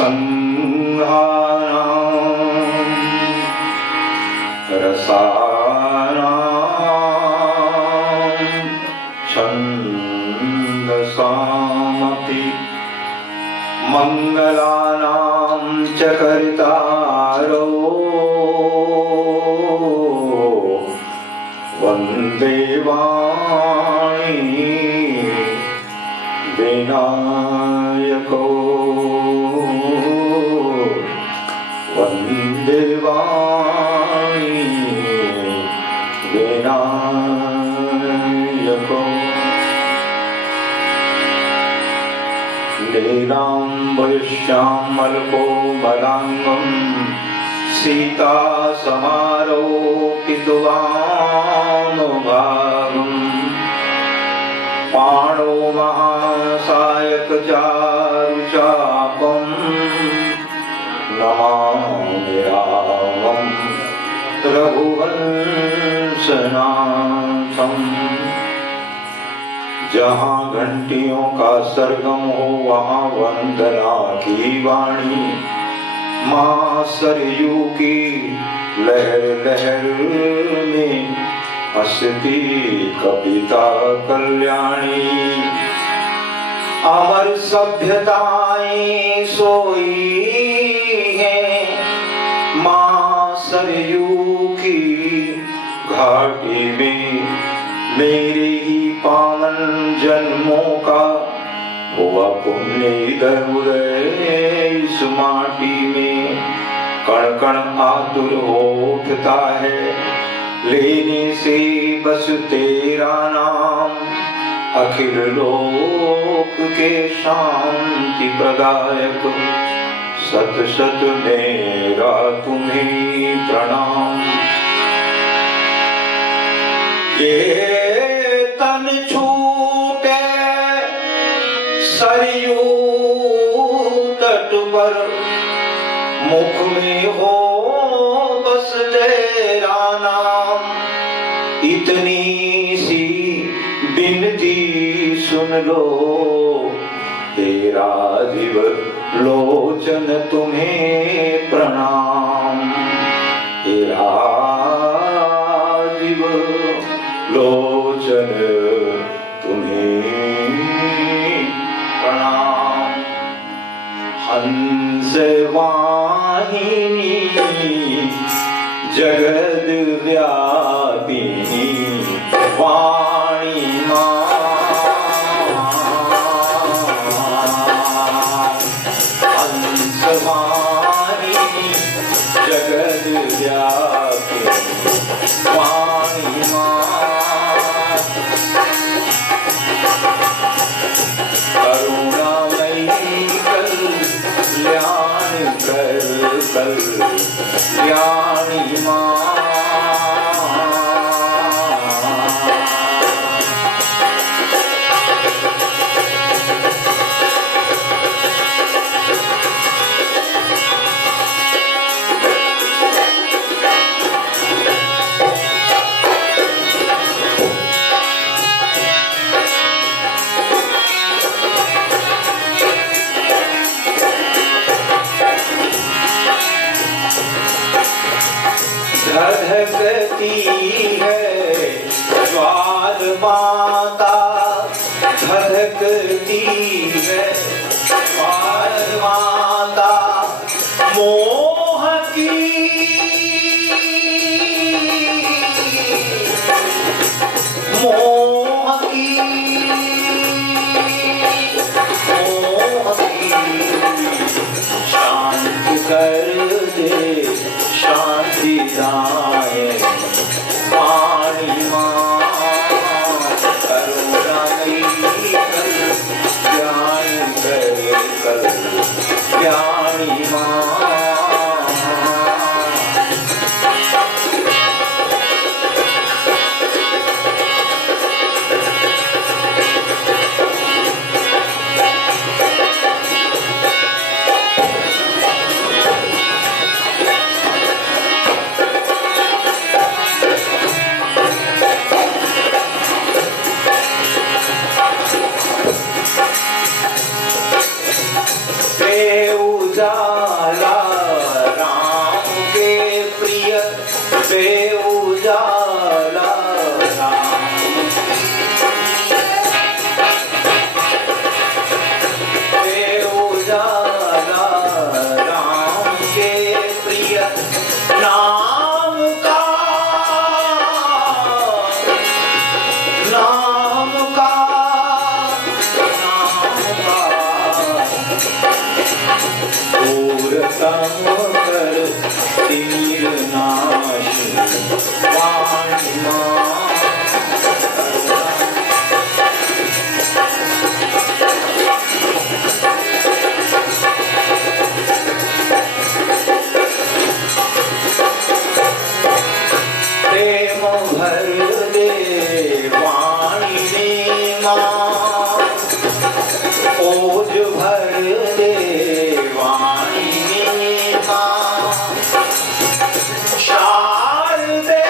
संहानां रसानां छन्दसामपि मंगलानां च कर्तारो वन्दे वाणी विनायको वन्दे वाणी विनायको नीलाम्बरश्यामलकोमलाङ्गं सीता समारोपितवानुभागं पाणो महासायकचारुचापं नमामि रामं रघुवंशनाथम्। जहाँ घंटियों का सरगम हो वहाँ वंदना की वाणी, माँ सरयू की लहर लहर में हंसती कविता कल्याणी। अमर सभ्यताएं सोई हैं माँ सरयू की घाटी में, मेरे ही पावन जन्मों का हुआ पुण्य इधर उधर इस माटी में। कण कण आतुर हो उठता है लेने से बस तेरा नाम, अखिल लोक के शांति प्रदायक सत सत मेरा तुम्हें प्रणाम। ये तन छूटे सरयू तट पर, मुख में हो बस तेरा नाम। इतनी सी बिनती सुन लो हे राजीव लोचन तुम्हें प्रणाम। हे राजीव लोचन तुम्हें प्रणाम। हंस वाहिनी जगद व्यापिनी वाणी माँ, हंस वाहिनी जगद व्यापिनी वाणी माँ। करुणामयी कल्याण कर कल्याणी माँ। धधकती है ज्वाल माता, धधकती है ज्वाल माता मोह की, मोह की, मोह की। शांत कर दे शांति दाए वाणी माँ। करुणामयी कल्याण कर कल्याणी माँ। उजाला राम के प्रिय पे उजाला राम पे उजाला राम के प्रिय नाम का नाम का तम कर तीर नाश वाणी प्रेम भर दे वाणी में मां ओज भर दे वाणी में मां शारदे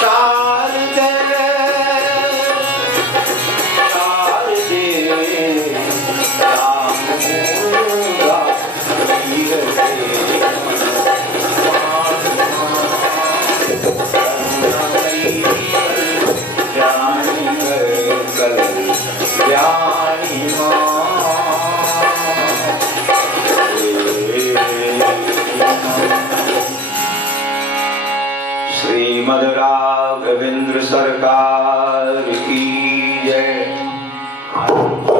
शारदे शारदे राम मुर्गा वीर दे श्रीमद् राघवेंद्र सरकार की जय।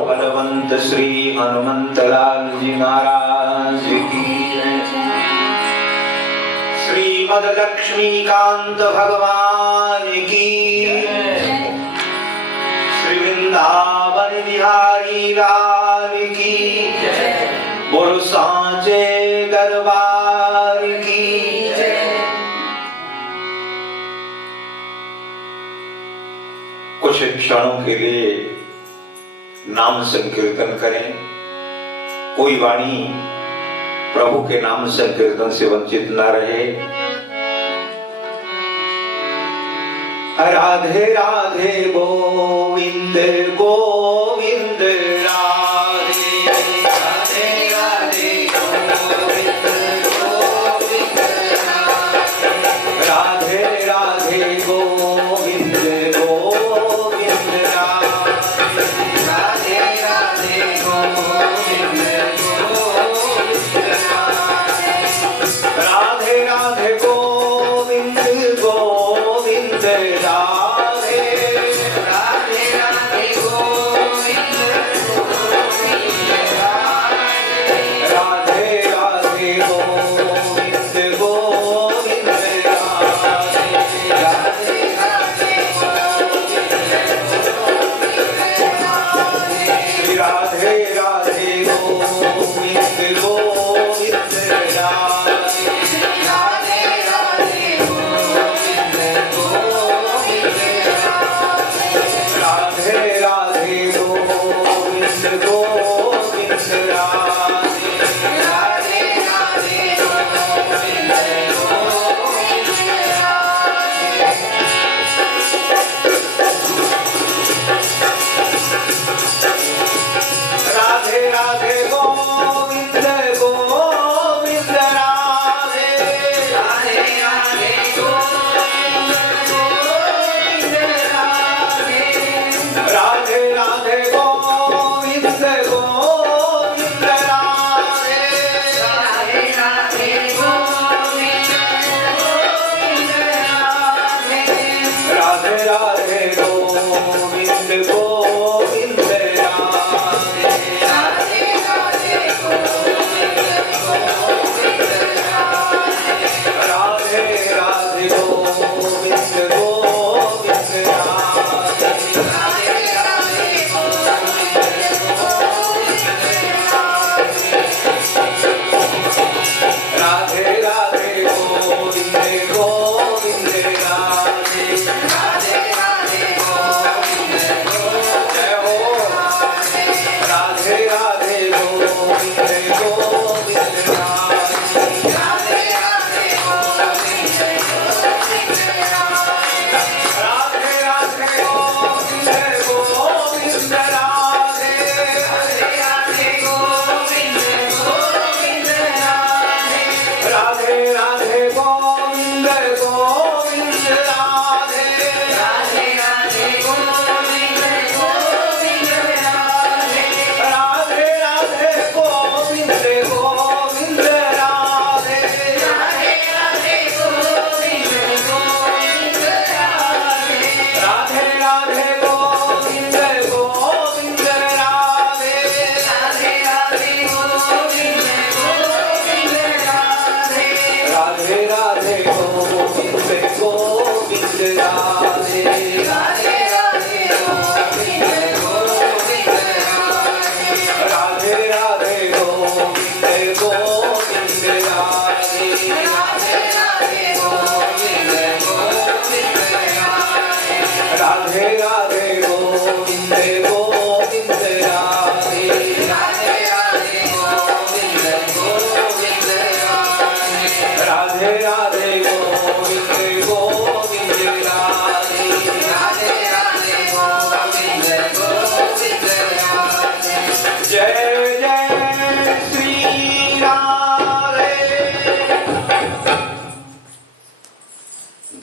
बलवंत श्री हनुमंतलाल जी महाराज की जय। श्रीमद् लक्ष्मीकांत भगवान की जय। श्री वृंदावन बिहारी लाल की जय। बोलो सांचे दरबार की जय। कुछ क्षणों के लिए नाम संकीर्तन करें। कोई वाणी प्रभु के नाम संकीर्तन से वंचित न रहे। राधे राधे गोविंद गोविंद राधे राधे राधे गोविंद गोविंद राधे राधे गोविंद गोविंद राधे राधे गोविंद गोविंद राधे राधे गोविंद गोविंद राधे राधे राधे गोविंद गोविंद राधे राधे गोविंद गोविंद राधे राधे राधे राधे राधे गोविंद गोविंद राधे राधे राधे गोविंद गोविंद राधे राधे गोविंद गोविंद राधे राधे राधे गोविंद राधे राधे गोविंद गोविंद राधे राधे राधे गोविंद गोविंद राधे राधे राधे गोविंद गोविंद राधे राधे राधे गोविंद गोविंद राधे राधे राधे गोविंद गोविंद राधे राधे राधे गोविंद गोविंद राधे राधे गोविंद गोविंद राधे राधे राधे राधे राधे गोविंद गोविंद राधे राधे राधे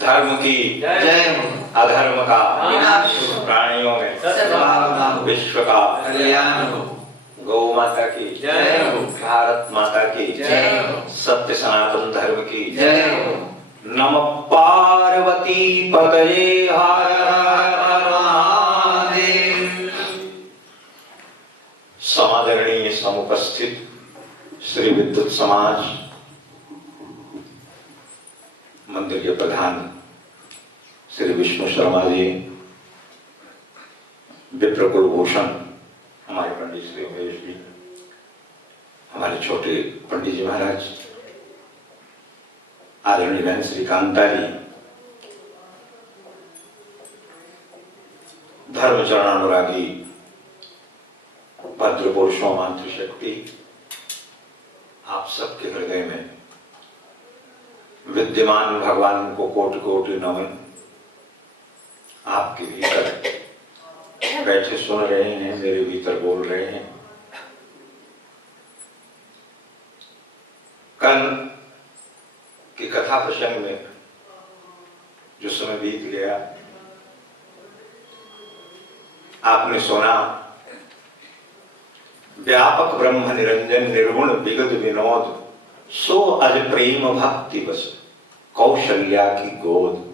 धर्म की जय, अधर्म का विनाश, प्राणियों में विश्व का कल्याण हो। गौ माता की जय हो, भारत माता की जय हो, सत्य सनातन धर्म की जय हो। नमः पार्वती पतये हर हर महादेव। समादरणीय समुपस्थित श्री विद्युत समाज मंदिर के प्रधान श्री विष्णु शर्मा जी, विप्र कुलभूषण हमारे पंडित श्री उमेश जी, हमारे छोटे पंडित जी महाराज, आदरणीय बहन श्री कांता जी, धर्म चरणानुरागी भद्र पुरुषों मातृशक्ति, आप सबके हृदय में विद्यमान भगवान को कोटि कोटि नमन। आपके भीतर बैठे सुन रहे हैं, मेरे भीतर बोल रहे हैं। कल की कथा प्रसंग में जो समय बीत गया, आपने सुना व्यापक ब्रह्म निरंजन निर्गुण विगत विनोद सो अज प्रेम भक्ति बस कौशल्या की गोद।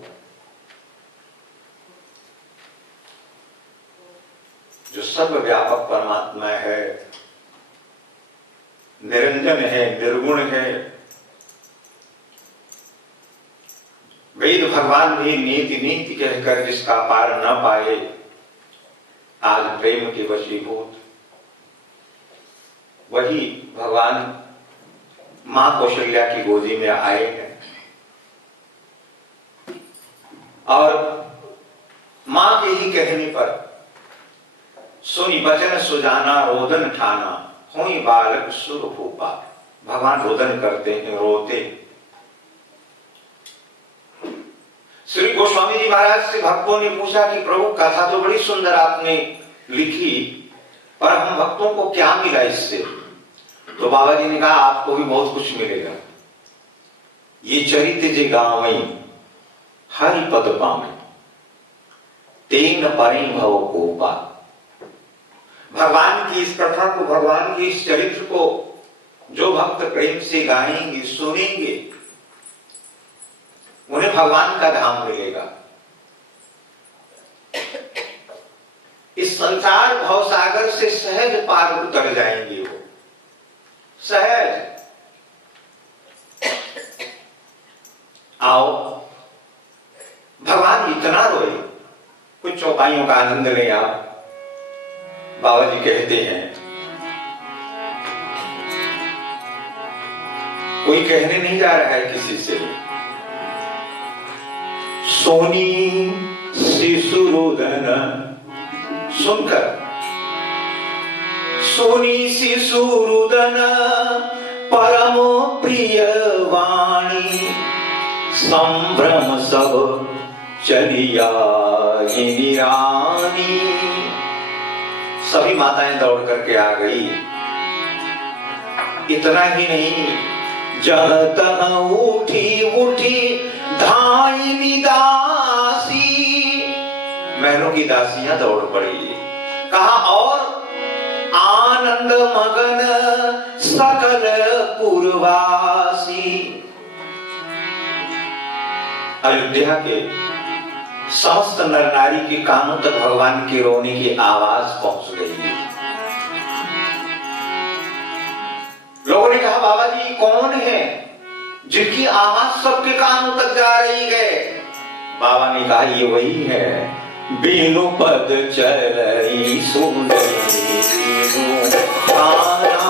जो सब व्यापक परमात्मा है, निरंजन है, निर्गुण है, वेद भगवान भी नीति नीति कहकर जिसका पार न पाए, आज प्रेम के वशीभूत वही भगवान मां कौशल्या की गोदी में आए हैं और मां के ही कहने पर सुनी वचन सुजाना रोदन ठाना हुई बालक सुर भूपा। भगवान रोदन करते हैं, रोते। श्री गोस्वामी जी महाराज से भक्तों ने पूछा कि प्रभु कथा तो बड़ी सुंदर आपने लिखी, पर हम भक्तों को क्या मिला इससे? तो बाबा जी ने कहा आपको भी बहुत कुछ मिलेगा। ये चरित्र जे गावई हरि पद पावे तेन परि भव कोपा। भगवान की इस कथा को, भगवान की इस चरित्र को जो भक्त प्रेम से गाएंगे, सुनेंगे, उन्हें भगवान का धाम मिलेगा। इस संसार भवसागर से सहज पार उतर जाएंगे वो, सहज। आओ, भगवान इतना रोए, कुछ चौपाइयों का आनंद लें आप। बाबा जी कहते हैं, कोई कहने नहीं जा रहा है किसी से, सोनी शिशुरोदन सुनकर, सोनी शिशुरुदन परम प्रिय वाणी संभ्रम सब चलिया रानी। सभी माताएं दौड़ करके आ गई। इतना ही नहीं, जहत उठी उठी धाइनी दासी, महलों की दासियां दौड़ पड़ी। कहा और आनंद मगन सकल पुरवासी। अयोध्या के समस्त नर नारी के कानों तक भगवान के रोने की आवाज पहुंच गई। लोगों ने कहा बाबा जी कौन है जिनकी आवाज सबके कानों तक जा रही है? बाबा ने कहा ये वही है, बिनु पद चलई सुंदरी बिनु गाना,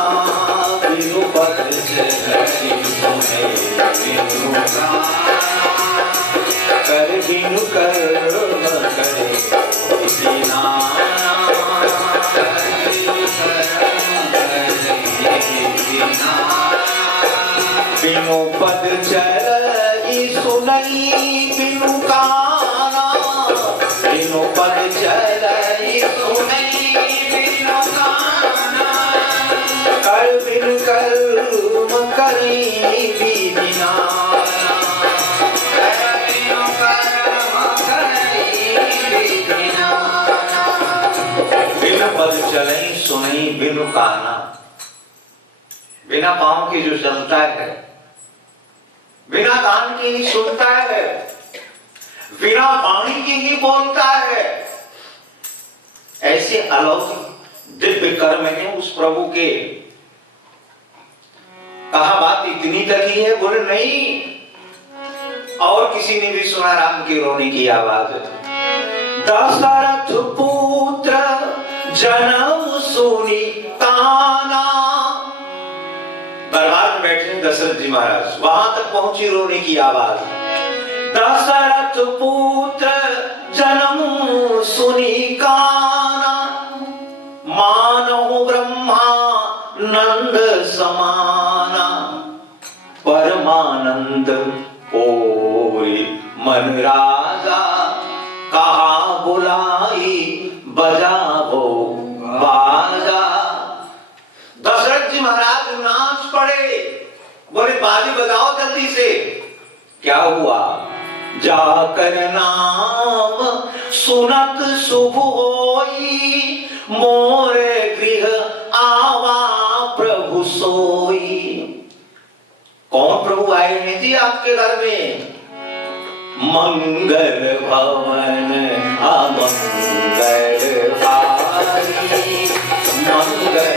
बिनु पद चलई सुंदरी बिनु गाना, कर बिनु कर्म करे बिना, बिनु पद चलई सुनई बिनु गाना, बिनु पद चलई सुनई बिनु गाना, कर बिनु कर्म करी बिना, कर बिनु कर्म करी बिना, बिनु पद चलई सुनई बिनु गाना। बिना पाँव के जो चलता है, बिना कान के ही सुनता है, बिना वाणी के ही बोलता है, ऐसे अलौकिक दिव्य कर्म है उस प्रभु के। कहा बात इतनी तक ही है? बोले नहीं, और किसी ने भी सुना राम के रोने की आवाज। दशरथ पुत्र जन्म सुनी ताना, दरबार में बैठे दशरथ जी महाराज, वहां तक पहुंची रोने की आवाज। दशरथ पुत्र जन्म सुनी काना, मानो ब्रह्मा नंद समाना, परमानंद ओई मन राजा, कहा बुलाई बजाओ बाजा। दशरथ जी महाराज नाच पड़े, बोले बाजी बजाओ जल्दी से। क्या हुआ? जाकर नाम सुनत शुभ होई, मोरे गृह आवा प्रभु सोई। कौन प्रभु आए हैं जी आपके घर में? मंगल भवन अमंगल हारी, मंगल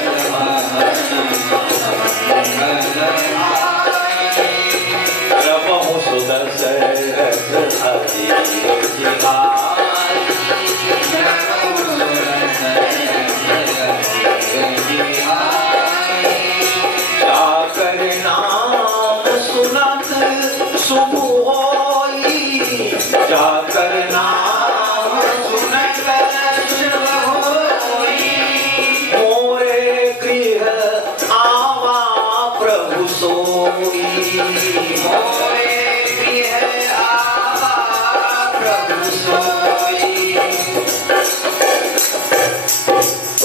जाकर नाम सुनत शुभ होई, जाकर नाम सुनत शुभ होई, मोरे गृह आवा प्रभु सोई, मोरे गृह आवा प्रभु सोई।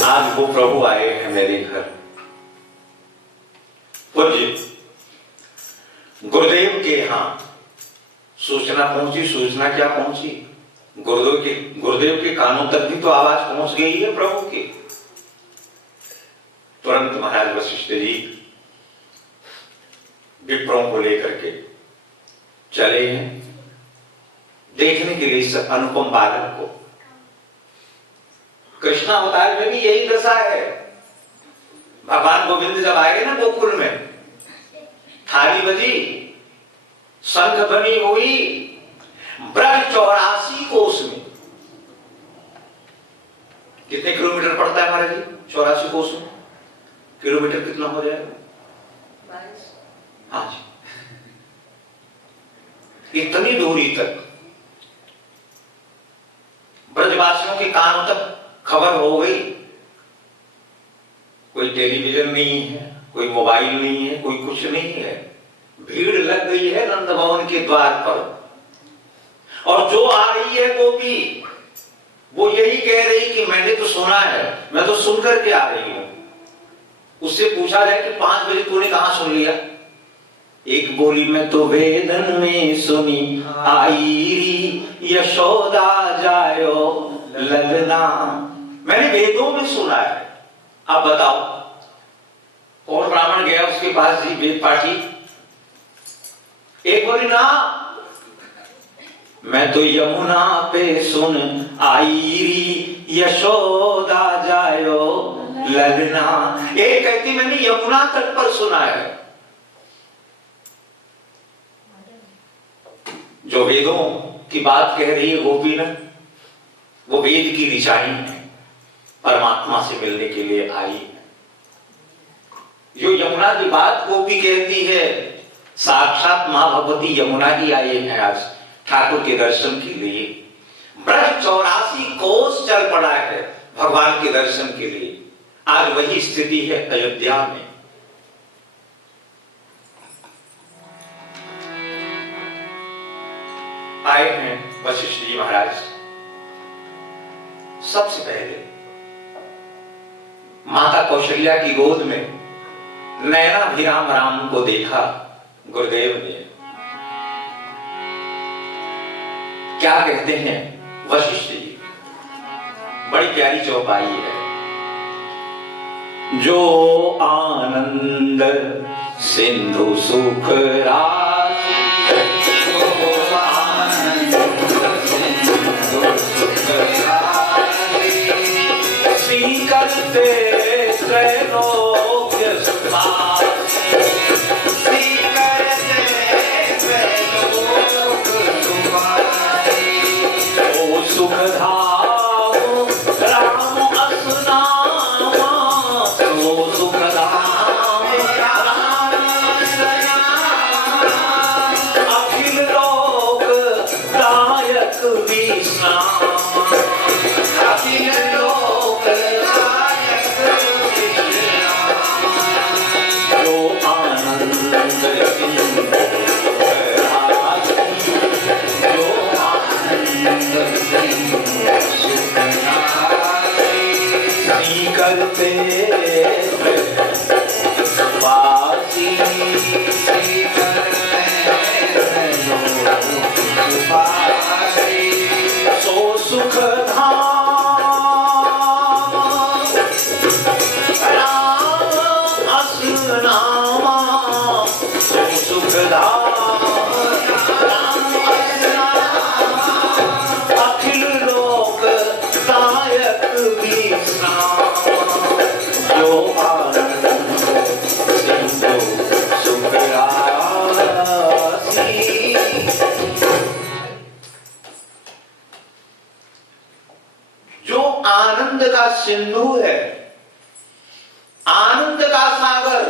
आज वो प्रभु आए हैं मेरे घर। पूज्य गुरुदेव के यहाँ सूचना पहुंची। सूचना क्या पहुंची? गुरुदेव के कानों तक भी तो आवाज पहुंच गई है प्रभु की। तुरंत महाराज वशिष्ठ जी विप्रों को लेकर के चले हैं देखने के लिए इस अनुपम बालक को। कृष्ण अवतार में भी यही दशा है। भगवान गोविंद जब आए ना गोकुल में, थाली बजी, शंख बनी हुई, ब्रज 84 कोस में। कितने किलोमीटर पड़ता है महाराज जी? 84 कोस में किलोमीटर कितना हो जाएगा? 22। हाँ जी, इतनी दूरी तक ब्रजवासियों के कानों तक खबर हो गई। कोई टेलीविजन नहीं है, कोई मोबाइल नहीं है, कोई कुछ नहीं है। भीड़ लग गई है नंद भवन के द्वार पर, और जो आ रही है गोपी वो यही कह रही कि मैंने तो सुना है, मैं तो सुनकर के आ रही हूं। उससे पूछा जाए कि 5 बजे तूने कहां सुन लिया? एक बोली मैं तो वेदन में सुनी आई, यशोदा जायो ललना। मैंने वेदों में सुना है। अब बताओ कौन ब्राह्मण गया उसके पास जी वेद पाठी? एक बोली ना, मैं तो यमुना पे सुन आई, यशोदा जायो ललना। एक कहती मैंने यमुना तट पर सुना है। जो वेदों की बात कह रही है गोपी ने, वो वेद की ऋचाई है, परमात्मा से मिलने के लिए आई है। जो यमुना की बात गोपी कहती है, साक्षात मां भगवती यमुना ही आए हैं आज ठाकुर के दर्शन के लिए। ब्रह्म 84 कोस चल पड़ा है भगवान के दर्शन के लिए। आज वही स्थिति है अयोध्या में। आए हैं वशिष्ठ जी महाराज। सबसे पहले माता कौशल्या की गोद में नयनाभिराम राम को देखा गुरुदेव ने। क्या कहते हैं वशिष्ठ जी, बड़ी प्यारी चौपाई है। जो आनंद सिंधु सुख राशि, जो आनंद सिंधु सुख राशि, करते त्रैलोक्य सुखासि, करते त्रैलोक्य सुखासि। ओ सुखधाम राम असनामा, ओ सुखधाम राम असनामा, अखिल लोक दायक विश्राम, अखिल लोक दायक विश्राम। जो आनंद सिंधु राशि, जो आनंद सिंधु सुख राशि, करते वासी, सो सुख धाम राम असनामा, सो सुख धाम राम असनामा, अखिल लोक दायक विश्राम। जो आनंद सिंधु सुख राशि। जो आनंद का सिंधु है, आनंद का सागर।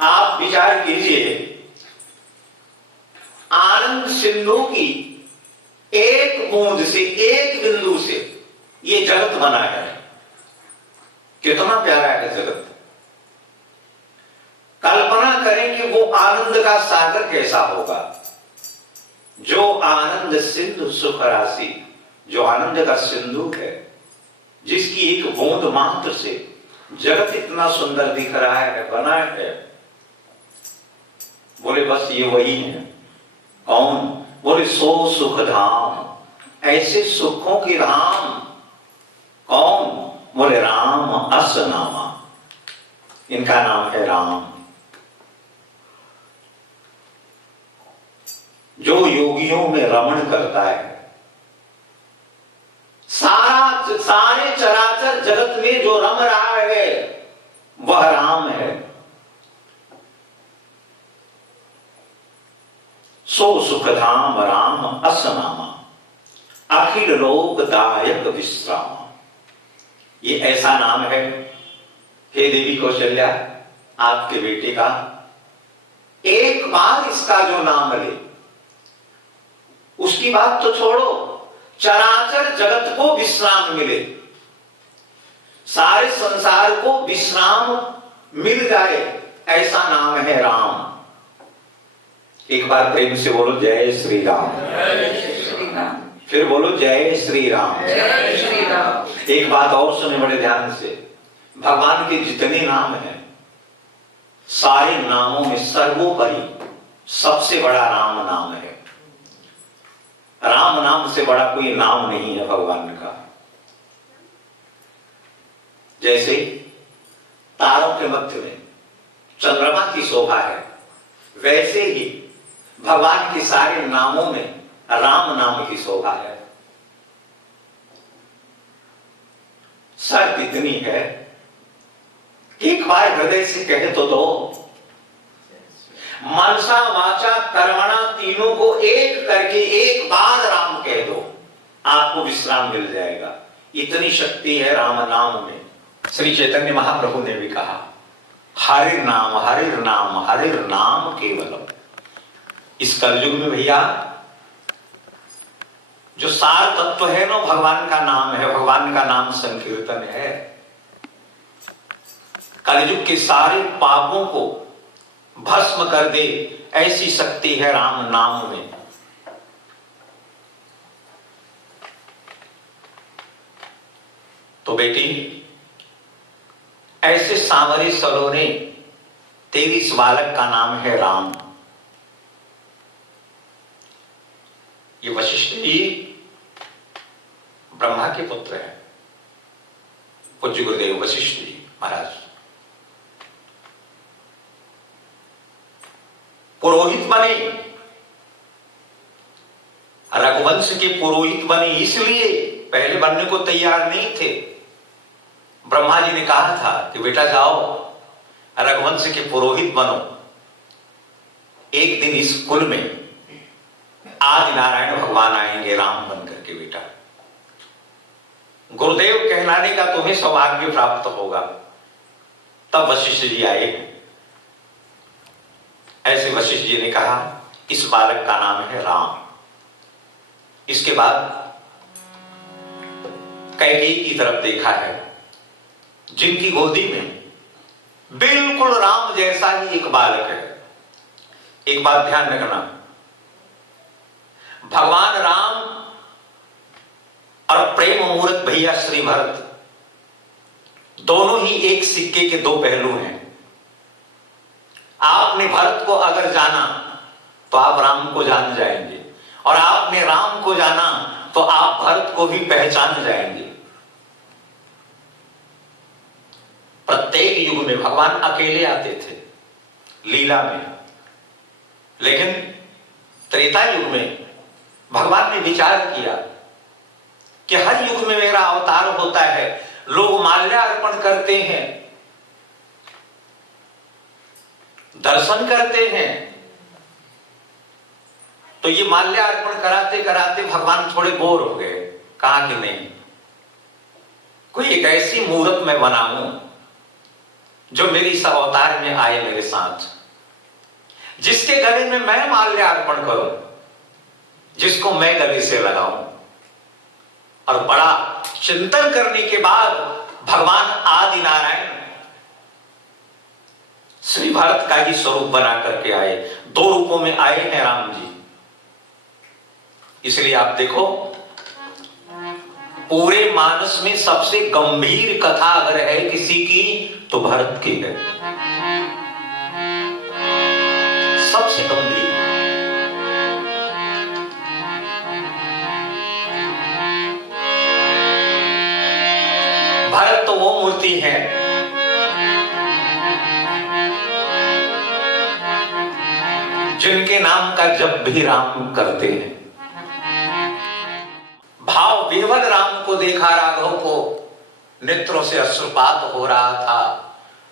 आप विचार कीजिए, आनंद सिंधु की एक बूंद से, एक बिंदु से ये जगत बना है। कितना प्यारा है जगत। कल्पना करें कि वो आनंद का सागर कैसा होगा। जो आनंद सिंधु सुख राशि, जो आनंद का सिंधु है, जिसकी एक बूंद मात्र से जगत इतना सुंदर दिख रहा है, बना है। बोले बस ये वही है। कौन? बोले सो सुख धाम, ऐसे सुखों की धाम। कौन? बोले राम असनामा, इनका नाम है राम। जो योगियों में रमण करता है, सारे चराचर जगत में जो रम रहा है वह राम है। सो सुखधाम राम असनामा, अखिल लोक दायक विश्राम। ये ऐसा नाम है, हे देवी कौशल्या, आपके बेटे का एक बार इसका जो नाम ले, उसकी बात तो छोड़ो, चराचर जगत को विश्राम मिले, सारे संसार को विश्राम मिल जाए, ऐसा नाम है राम। एक बार प्रेम से बोलो जय श्री राम। जय श्री राम। फिर बोलो जय श्री राम। जय श्री राम। एक बात और सुने बड़े ध्यान से, भगवान के जितने नाम हैं, सारे नामों में सर्वोपरि सबसे बड़ा राम नाम है। राम नाम से बड़ा कोई नाम नहीं है भगवान का। जैसे तारों के मध्य में चंद्रमा की शोभा है, वैसे ही भगवान के सारे नामों में राम नाम की शोभा है। शर्त इतनी है, एक बार हृदय से कहे तो दो, मनसा वाचा कर्मणा तीनों को एक करके एक बार राम कह दो, आपको विश्राम मिल जाएगा। इतनी शक्ति है राम नाम में। श्री चैतन्य महाप्रभु ने भी कहा, हरिर नाम हरिर नाम हरिर नाम केवलम। इस कलयुग में भैया जो सार तत्व है ना, भगवान का नाम है, भगवान का नाम संकीर्तन है। कलयुग के सारे पापों को भस्म कर दे ऐसी शक्ति है राम नाम में। तो बेटी, ऐसे सांवरे सलोने तेरी इस बालक का नाम है राम। ये वशिष्ठ जी ब्रह्मा के पुत्र हैं, पूज्य गुरुदेव वशिष्ठ जी महाराज। पुरोहित बने, रघुवंश के पुरोहित बने, इसलिए पहले बनने को तैयार नहीं थे। ब्रह्मा जी ने कहा था कि बेटा जाओ रघुवंश के पुरोहित बनो, एक दिन इस कुल में आदि नारायण भगवान आएंगे राम बन करके। बेटा गुरुदेव कहलाने का तुम्हें सौभाग्य प्राप्त होगा। तब वशिष्ठ जी आए। ऐसे वशिष्ठ जी ने कहा, इस बालक का नाम है राम। इसके बाद कैकेयी की तरफ देखा है, जिनकी गोदी में बिल्कुल राम जैसा ही एक बालक है। एक बात ध्यान रखना, भगवान राम और प्रेम मुहूर्त भैया श्री भरत दोनों ही एक सिक्के के दो पहलू हैं। आपने भरत को अगर जाना तो आप राम को जान जाएंगे, और आपने राम को जाना तो आप भरत को भी पहचान जाएंगे। प्रत्येक युग में भगवान अकेले आते थे लीला में, लेकिन त्रेता युग में भगवान ने विचार किया कि हर युग में मेरा अवतार होता है। लोग माल्यार्पण करते हैं, दर्शन करते हैं, तो ये माल्यार्पण कराते कराते भगवान थोड़े बोर हो गए। कहा कि नहीं, कोई एक ऐसी मूर्त मैं बनाऊं जो मेरी इस अवतार में आए मेरे साथ, जिसके गले में मैं माल्यार्पण करूं, जिसको मैं गले से लगाऊं। और बड़ा चिंतन करने के बाद भगवान आदि नारायण श्री भरत का ही स्वरूप बना करके आए। दो रूपों में आए हैं राम जी। इसलिए आप देखो, पूरे मानस में सबसे गंभीर कथा अगर है किसी की तो भरत की है, सबसे गंभीर। भरत तो वो मूर्ति है जिनके नाम का जप भी राम करते हैं। भाव विह्वल राम को देखा, राघव को नेत्रों से अश्रुपात हो रहा था,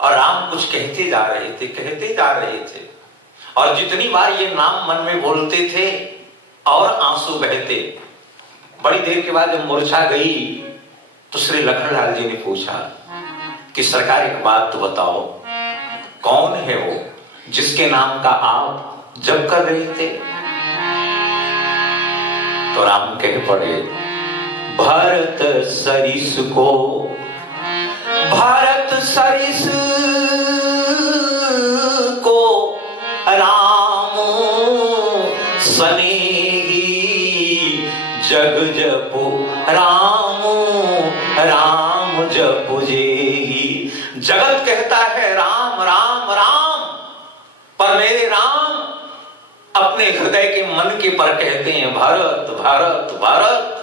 और राम कुछ कहते जा रहे थे, कहते जा रहे थे। और जितनी बार ये नाम मन में बोलते थे और आंसू बहते। बड़ी देर के बाद जब मूर्छा गई तो श्री लखनलाल जी ने पूछा कि सरकार एक बात तो बताओ, कौन है वो जिसके नाम का आप जप कर रहे थे? तो राम कह पड़े, भरत सरिस को, भरत सरिस को राम सनेही जग जपो राम राम जपो जेही। जगत कहता है राम राम राम, पर मेरे राम अपने हृदय के मन के पर कहते हैं भरत भरत भरत।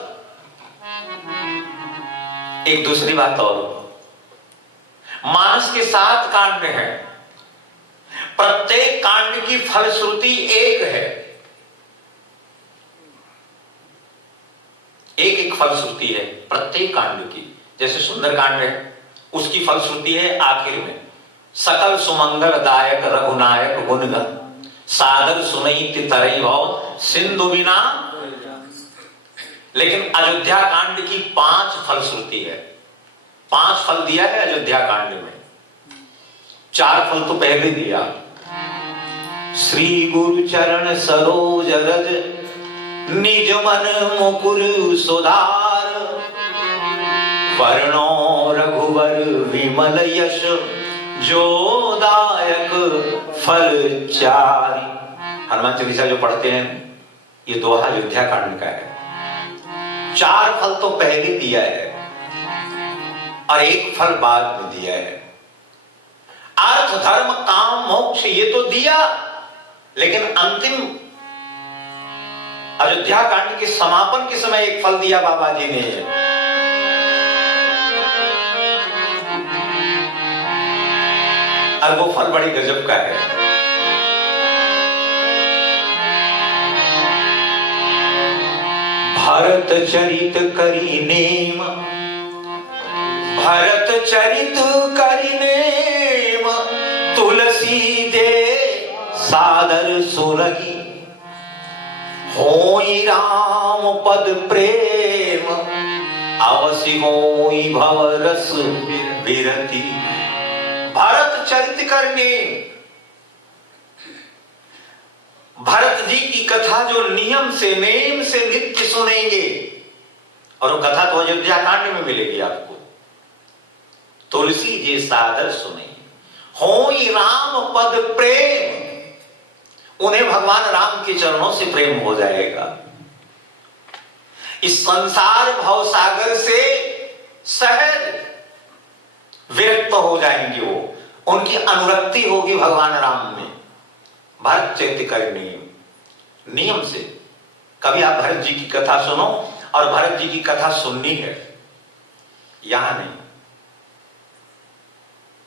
एक दूसरी बात और, मानस के 7 कांड है, प्रत्येक कांड की फलश्रुति एक है, एक एक फलश्रुति है प्रत्येक कांड की। जैसे सुंदरकांड है, उसकी फलश्रुति है आखिर में, सकल सुमंगल दायक रघुनायक गुणगन सादर सुनई तितरई भव सिंधु बिना। लेकिन अयोध्या कांड की 5 फलश्रुति है, 5 फल दिया है अयोध्या कांड में। 4 फल तो पहले दिया। श्री गुरु चरण सरोज रज निज मन मुकुर सुधार, वर्णो रघुवर विमल यश जो दायक फल चारि। हनुमान चालीसा जो पढ़ते हैं ये दोहा अयोध्या कांड का है। 4 फल तो पहले दिया है और 1 फल बाद में दिया है। अर्थ धर्म काम मोक्ष ये तो दिया, लेकिन अंतिम अयोध्या कांड के समापन के समय 1 फल दिया बाबा जी ने। और वो फल बड़ी गजब का है। भरत चरित करी नेम, भरत चरित करी नेम, तुलसी दे सादर सुरगी, होई राम पद प्रेम, अवसि होई भव रस विरति। भरत चरित करने, भरत जी की कथा जो नियम से नेम से नित्य सुनेंगे, और वो कथा तो अयोध्या कांड में मिलेगी आपको। तुलसी जी सादर सुनेंगे, होई राम पद प्रेम, उन्हें भगवान राम के चरणों से प्रेम हो जाएगा। इस संसार भव सागर से सहज विरक्त हो जाएंगे वो, उनकी अनुरक्ति होगी भगवान राम में। भरत चरित करने नियम से। कभी आप भरत जी की कथा सुनो, और भरत जी की कथा सुननी है, यहां नहीं,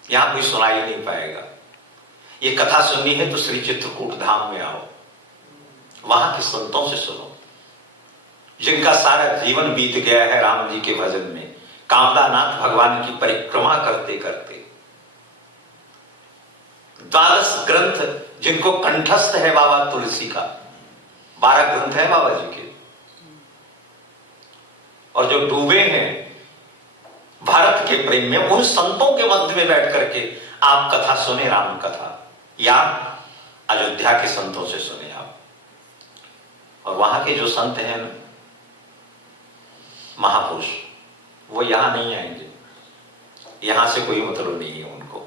यहां कोई सुनाई नहीं पाएगा। ये कथा सुननी है तो श्री चित्रकूट धाम में आओ, वहां के संतों से सुनो, जिनका सारा जीवन बीत गया है राम जी के भजन में, कामदानाथ भगवान की परिक्रमा करते करते। 12 ग्रंथ जिनको कंठस्थ है बाबा तुलसी का, 12 ग्रंथ है बाबा जी के, और जो डूबे हैं भारत के प्रेम में, उन संतों के मध्य में बैठ करके आप कथा सुने, राम कथा, या अयोध्या के संतों से सुने आप। और वहां के जो संत हैं महापुरुष, वो यहां नहीं आएंगे, यहां से कोई मतलब नहीं है उनको।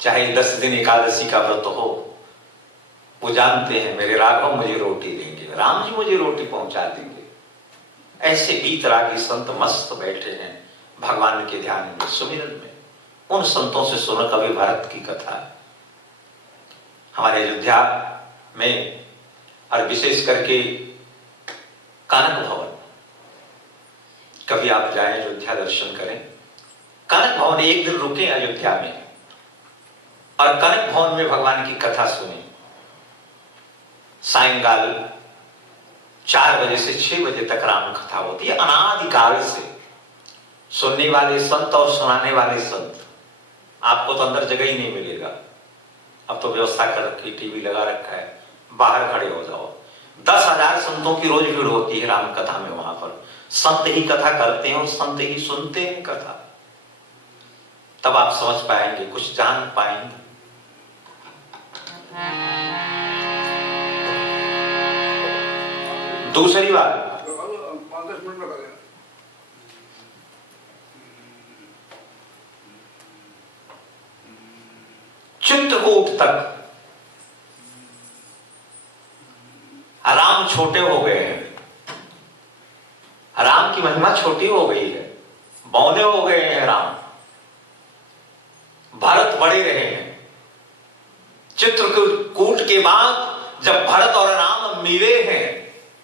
चाहे 10 दिन एकादशी का व्रत हो, वो जानते हैं मेरे राघव मुझे रोटी देंगे, राम जी मुझे रोटी पहुंचा देंगे। ऐसे बीतरागी संत मस्त बैठे हैं भगवान के ध्यान में, सुमिरन में। उन संतों से सुनो कभी भारत की कथा। हमारे अयोध्या में, और विशेष करके कनक भवन, कभी आप जाएं अयोध्या दर्शन करें। कनक भवन 1 दिन रुके अयोध्या में, और कनक भवन में भगवान की कथा सुने। सायंकाल 4 बजे से 6 बजे तक राम कथा होती है, अनादिकाल से। सुनने वाले संत और सुनाने वाले संत, आपको तो अंदर जगह ही नहीं मिलेगा। अब तो व्यवस्था कर रखी, टीवी लगा रखा है, बाहर खड़े हो जाओ। 10,000 संतों की रोज भीड़ होती है राम कथा में। वहां पर संत ही कथा करते हैं और संत ही सुनते हैं कथा। तब आप समझ पाएंगे, कुछ जान पाएंगे। दूसरी बात, चित्रकूट तक राम छोटे हो गए हैं, राम की महिमा छोटी हो गई है, बौने हो गए हैं राम। भरत बड़े रहे हैं। चित्रकूट के बाद जब भरत और राम मिले हैं,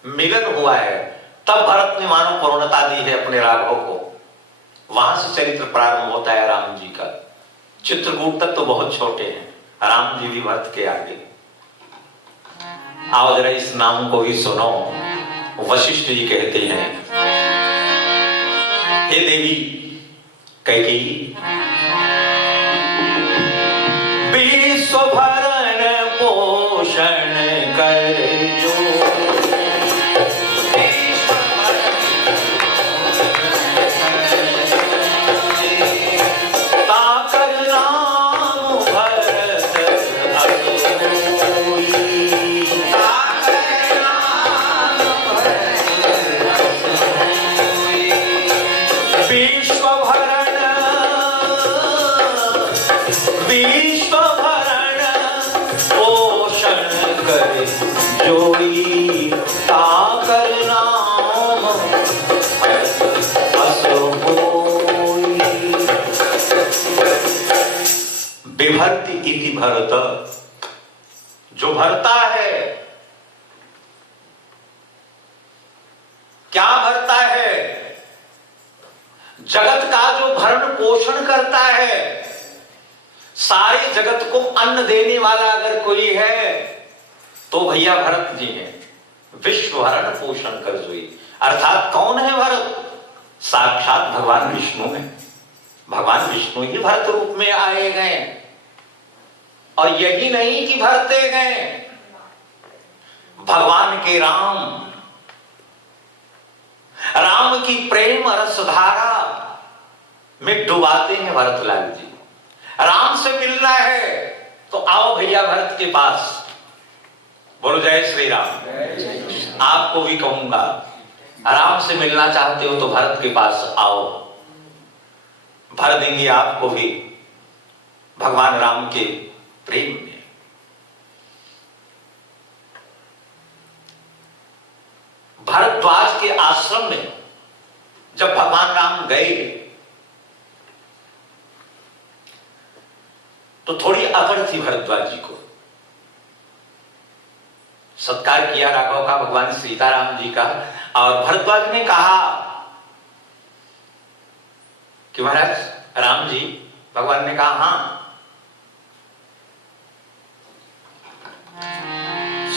मिलन हुआ है, तब भरत ने मानो पूर्णता दी है अपने राघव को। वहां से चरित्र प्रारंभ होता है राम जी का। चित्रकूट तक तो बहुत छोटे हैं, राम जी भी भरत के आगे। आओ जरा इस नाम को भी सुनो। वशिष्ठ जी कहते हैं, हे देवी कैकेयी, जोई ताकर नाम अस होई। बिभर्ति इति भरत, जो भरता है, क्या भरता है? जगत का जो भरण पोषण करता है, सारे जगत को अन्न देने वाला अगर कोई है तो भैया भरत जी हैं। विश्व भरण पोषण कर जोई, अर्थात कौन है भरत? साक्षात भगवान विष्णु है। भगवान विष्णु ही भरत रूप में आए गए, और यही नहीं कि भरते गए, भगवान के राम की प्रेम रसधारा में डुबाते हैं भरतलाल जी। राम से मिलना है तो आओ भैया भरत के पास। बोलो जय श्री राम। आपको भी कहूंगा, राम से मिलना चाहते हो तो भरत के पास आओ, भर देंगे आपको भी भगवान राम के प्रेम में। भरद्वाज के आश्रम में जब भगवान राम गए तो थोड़ी अकड़ थी भरद्वाज जी को। सत्कार किया राघव का, भगवान सीताराम जी का, और भरद्वाज ने कहा कि महाराज राम जी, भगवान ने कहा हाँ,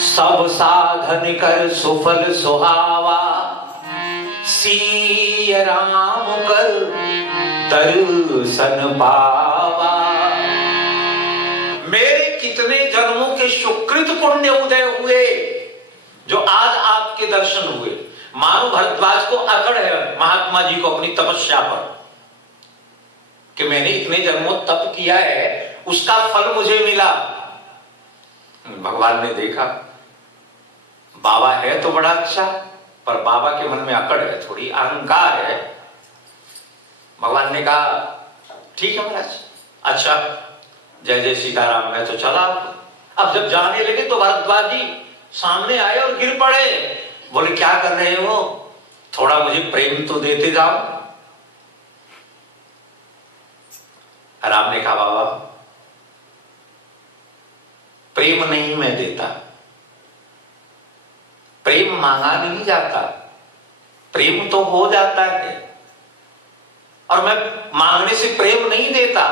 सब साधन कर सुफल सुहावा, सिय राम कर दर्शन पावा। मेरे कितने जन्मों के सुकृत पुण्य उदय हुए जो आज आपके दर्शन हुए। मानो भरद्वाज को अकड़ है महात्मा जी को अपनी तपस्या पर कि मैंने इतने जन्मों तप किया है, उसका फल मुझे मिला। भगवान ने देखा बाबा है तो बड़ा अच्छा, पर बाबा के मन में अकड़ है, थोड़ी अहंकार है। भगवान ने कहा ठीक है महाराज, अच्छा जय जय सीताराम, मैं तो चला। अब जब जाने लगे तो भरद्वाज जी सामने आए और गिर पड़े। बोले क्या कर रहे हो, थोड़ा मुझे प्रेम तो देते जाओ। राम ने कहा बाबा प्रेम नहीं मैं देता, प्रेम मांगा नहीं जाता, प्रेम तो हो जाता है, और मैं मांगने से प्रेम नहीं देता।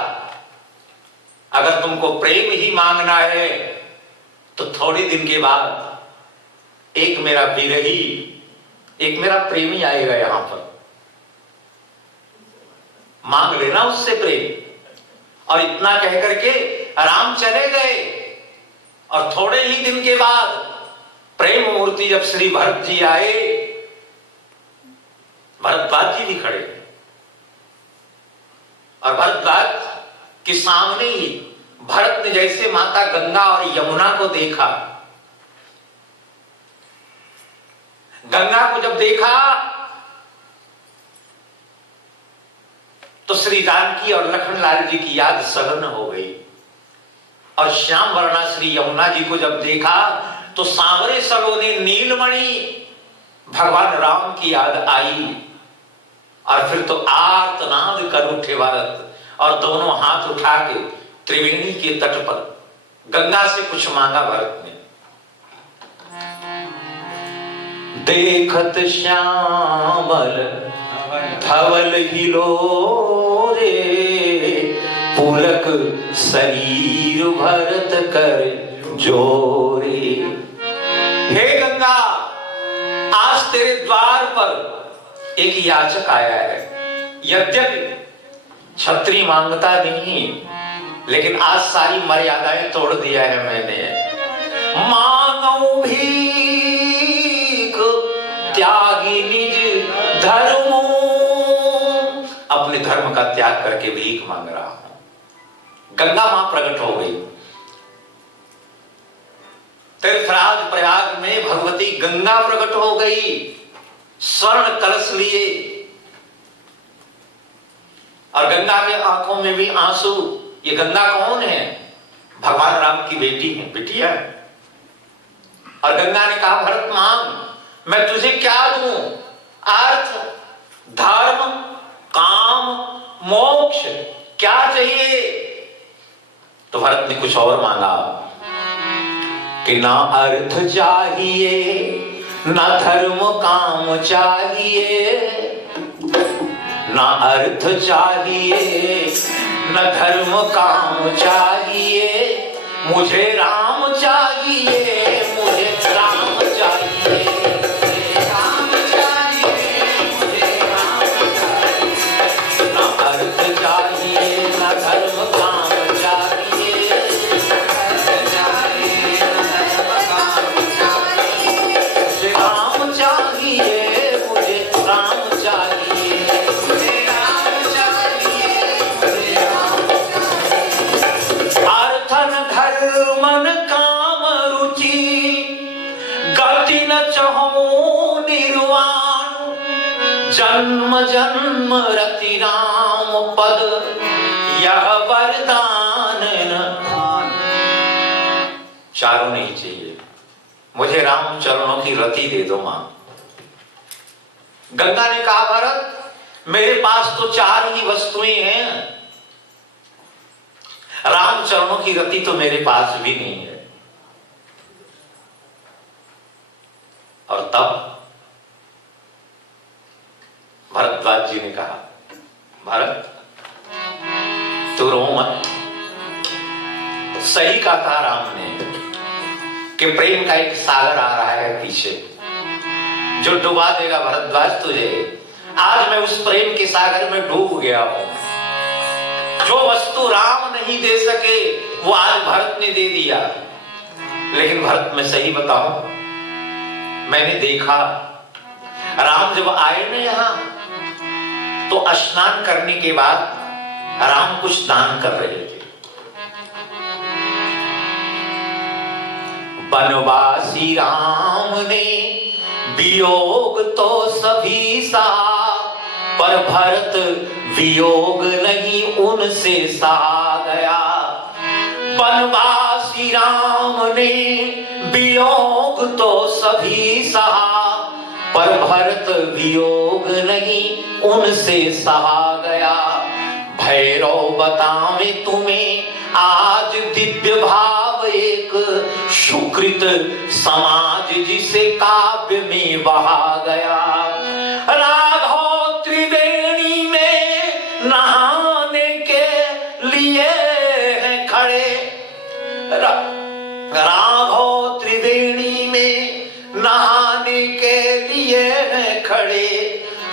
अगर तुमको प्रेम ही मांगना है तो थोड़े दिन के बाद एक मेरा विरही, एक मेरा प्रेमी आएगा यहां पर, मांग लेना उससे प्रेम। और इतना कह करके राम चले गए, और थोड़े ही दिन के बाद प्रेम मूर्ति जब श्री भरत जी आए, भरद्वाज जी भी खड़े, और भरद्वाज के सामने ही भरत ने जैसे माता गंगा और यमुना को देखा, गंगा को जब देखा तो श्री जानकी और लखनलाल जी की याद सघन हो गई, और श्याम वर्णा श्री यमुना जी को जब देखा तो सांवरे सलोने नीलमणि भगवान राम की याद आई। और फिर तो आर्तनाद कर उठे भरत, और दोनों हाथ उठा के त्रिवेणी के तट पर गंगा से कुछ मांगा भरत ने। देखत श्यामल धवल हिलोरे, पुलक शरीर भरत कर जोरे। हे गंगा, आज तेरे द्वार पर एक याचक आया है। यद्यपि छत्री मांगता नहीं, लेकिन आज सारी मर्यादाएं तोड़ दिया है मैंने। मांगो भीख त्यागी निज धर्मो, अपने धर्म का त्याग करके भीख मांग रहा हूं। गंगा मां प्रकट हो गई। तीर्थराज प्रयाग में भगवती गंगा प्रकट हो गई, स्वर्ण कलश लिए, और गंगा के आंखों में भी आंसू। ये गंगा कौन है? भगवान राम की बेटी है, बिटिया है। और गंगा ने कहा भरत मांग, मैं तुझे क्या दूं? अर्थ, धर्म, काम, मोक्ष, क्या चाहिए? तो भरत ने कुछ और मांगा कि ना अर्थ चाहिए, ना धर्म काम चाहिए, ना अर्थ चाहिए, न धर्म काम चाहिए, मुझे राम चाहिए, मुझे राम चाहिए, राम चाहिए, मुझे राम चाहिए, ना अर्थ चाहिए, न धर्म काम चाहिए, अर्थ चाहिए, न धर्म काम चाहिए, मुझे राम चाहिए, मुझे राम चाहिए, मुझे राम चाहिए, मुझे राम चाहिए। अर्थन धर्मन काम रुचि, गति न चहु निर्वाण, जन्म जन्म रति राम पद, यह वरदान न आन। चारों नहीं चाहिए, मुझे राम चरणों की रति दे दो मां। गंगा ने कहा भरत, मेरे पास तो 4 ही वस्तुएं हैं, राम चरणों की रति तो मेरे पास भी नहीं है। और तब भरद्वाज जी ने कहा, भरत तू रो मत, सही कहा था राम ने कि प्रेम का एक सागर आ रहा है पीछे, जो डुबा देगा भरद्वाज तुझे। आज मैं उस प्रेम के सागर में डूब गया हूं। जो वस्तु राम नहीं दे सके वो आज भरत ने दे दिया। लेकिन भरत, मैं सही बताऊं, मैंने देखा राम जब आए ना यहां, तो स्नान करने के बाद राम कुछ दान कर रहे थे। बनवासी राम ने वियोग तो सभी सहा, पर भरत वियोग नहीं उनसे सहा गया। बनवासी राम ने वियोग तो सभी सहा, पर भरत वियोग नहीं उनसे सहा गया। भैरव बतावे तुम्हें आज दिव्य भाव एक, सुकृत समाज जिसे काव्य में बहा गया। राघव त्रिवेणी में नहाने के लिए हैं खड़े, राघव त्रिवेणी में नहाने के लिए हैं खड़े।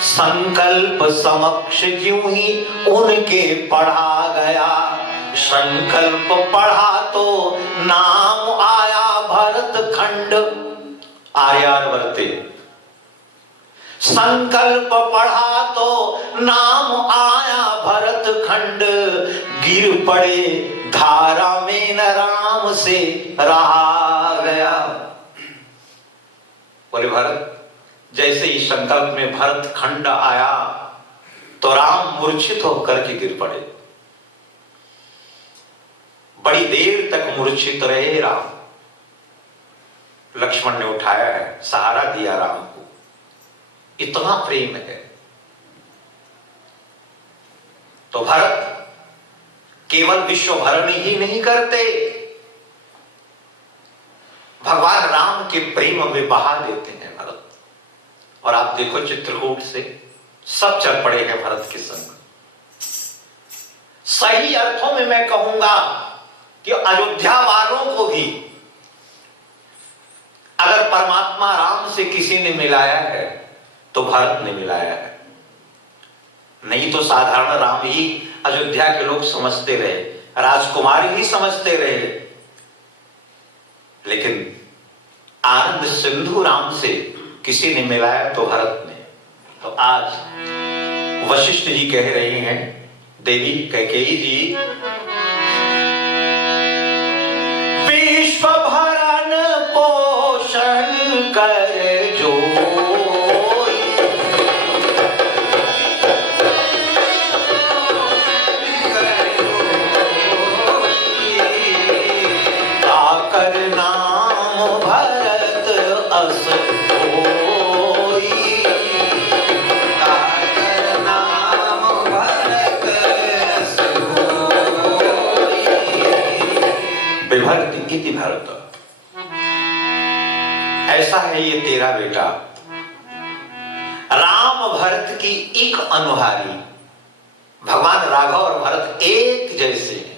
संकल्प समक्ष यूं ही उनके पढ़ा गया। संकल्प पढ़ा तो नाम आया भरत खंड, आर्यावर्ते। संकल्प पढ़ा तो नाम आया भरत खंड, गिर पड़े धारा में न राम से रहा गया। बोले भरत, जैसे ही संकल्प में भरत खंड आया तो राम मूर्छित होकर के गिर पड़े। बड़ी देर तक मूर्छित रहे राम। लक्ष्मण ने उठाया है, सहारा दिया राम को। इतना प्रेम है। तो भरत केवल विश्व भरण ही नहीं करते, भगवान राम के प्रेम में बहा देते हैं भरत। और आप देखो चित्रकूट से सब चल पड़े हैं भरत के संग। सही अर्थों में मैं कहूंगा कि अयोध्या वालों को भी अगर परमात्मा राम से किसी ने मिलाया है तो भरत ने मिलाया है। नहीं तो साधारण राम ही अयोध्या के लोग समझते रहे, राजकुमार ही समझते रहे। लेकिन आनंद सिंधु राम से किसी ने मिलाया तो भरत ने। तो आज वशिष्ठ जी कह रहे हैं, देवी कैकेयी जी, विश्व भरण पोषण कर जो ताकर नाम भरत अस होई, ताकर नाम भरत अस होई। विभर्ति इति भरत, ऐसा है ये तेरा बेटा। राम भरत की एक अनुहारी, भगवान राघव और भरत एक जैसे हैं।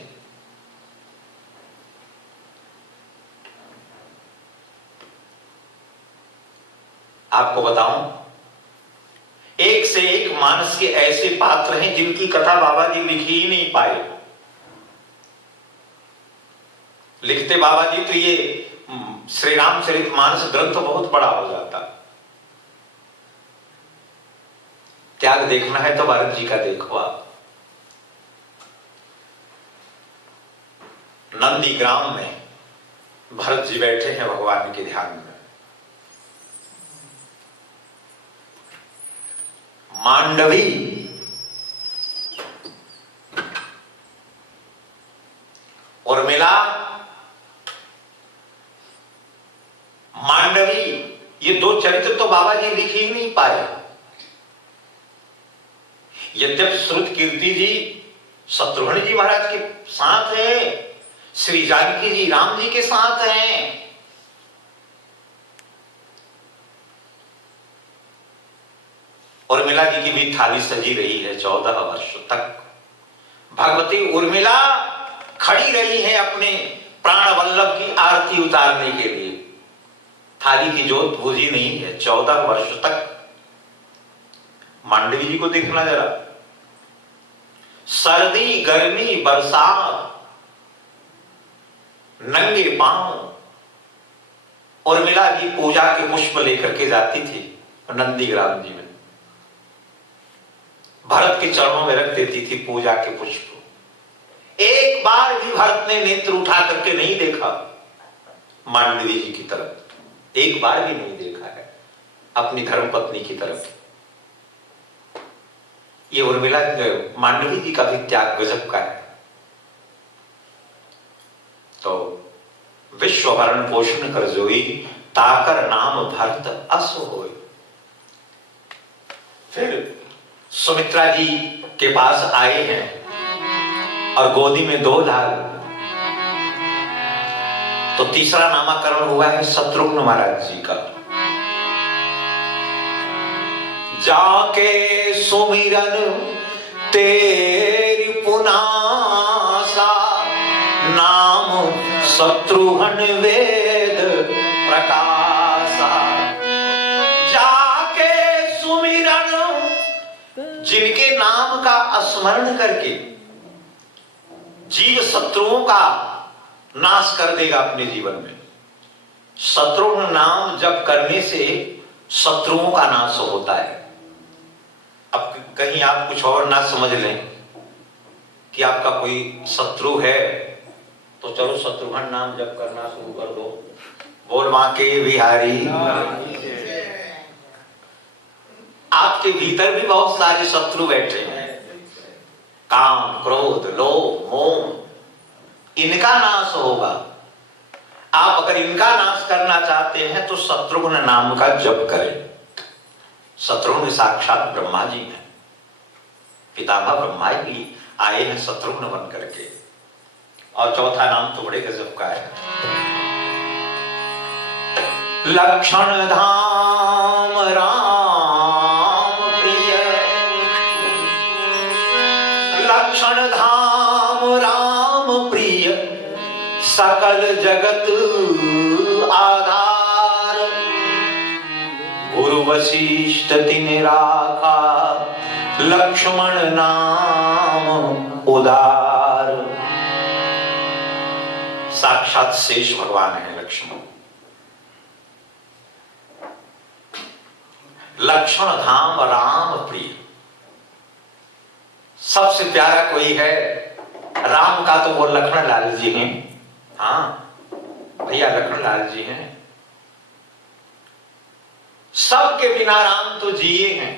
आपको बताऊं, एक से एक मानस के ऐसे पात्र हैं जिनकी कथा बाबा जी लिख ही नहीं पाए। लिखते बाबा जी तो ये श्री रामचरित मानस ग्रंथ बहुत बड़ा हो जाता। त्याग देखना है तो भरत जी का देखो आप। नंदी ग्राम में भरत जी बैठे हैं भगवान के ध्यान में। मांडवी उर्मिला, मांडवी, ये दो चरित्र तो बाबा जी लिख ही नहीं पाए। यद्यप श्रुत कीर्ति जी शत्रुघ्न जी महाराज के साथ है, श्री जानकी जी राम जी के साथ हैं। उर्मिला जी की भी थाली सजी रही है 14 वर्ष तक। भगवती उर्मिला खड़ी रही है अपने प्राण वल्लभ की आरती उतारने के लिए। थाली की जोत बुझी नहीं है 14 वर्ष तक। मांडवी जी को देखना जरा, सर्दी गर्मी बरसात, नंगे पांव उर्मिला जी पूजा के पुष्प लेकर के जाती थी नंदीग्राम जी में। भरत के चरणों में रख देती थी पूजा के पुष्प। एक बार भी भरत ने नेत्र उठा करके नहीं देखा मांडवी जी की तरफ, एक बार भी नहीं देखा है अपनी धर्मपत्नी की तरफ। ये उर्मिला मांडवी जी का भी त्याग गजब का है। तो विश्व भरण पोषण कर जोई, ताकर नाम भरत अस होय। फिर सुमित्रा जी के पास आए हैं और गोदी में 2 लाल। तो तीसरा नामाकरण हुआ है शत्रुघ्न महाराज जी का। जाके सुमिरन तेरी पुनासा, नाम शत्रुघ्न वेद प्रकाशा। जाके सुमिरन, जिनके नाम का स्मरण करके जीव शत्रुओं का नाश कर देगा अपने जीवन में। शत्रुघ्न नाम जप करने से शत्रुओं का नाश होता है। अब कहीं आप कुछ और ना समझ लें कि आपका कोई शत्रु है तो चलो शत्रुघ्न नाम जप करना शुरू कर दो। बोल मां के बिहारी। आपके भीतर भी बहुत सारे शत्रु बैठे हैं, काम क्रोध लोभ मोह, इनका नाश होगा। आप अगर इनका नाश करना चाहते हैं तो शत्रुघ्न नाम का जप करें। शत्रुघ्न साक्षात ब्रह्मा जी हैं, पितामह ब्रह्मा भी आए हैं शत्रुघ्न बन करके। और चौथा नाम तो बड़े गजब का है, लक्षण धाम राम प्रिय। लक्षण धाम राम प्रिय, सकल जगत आधार। गुरु वशिष्ठ तिन राखा, लक्ष्मण नाम उदार। साक्षात शेष भगवान है लक्ष्मण। लक्ष्मण धाम राम प्रिय, सबसे प्यारा कोई है राम का तो वो लखन लाल जी हैं। हाँ भैया लखन लाल जी हैं। सबके बिना राम तो जिए हैं,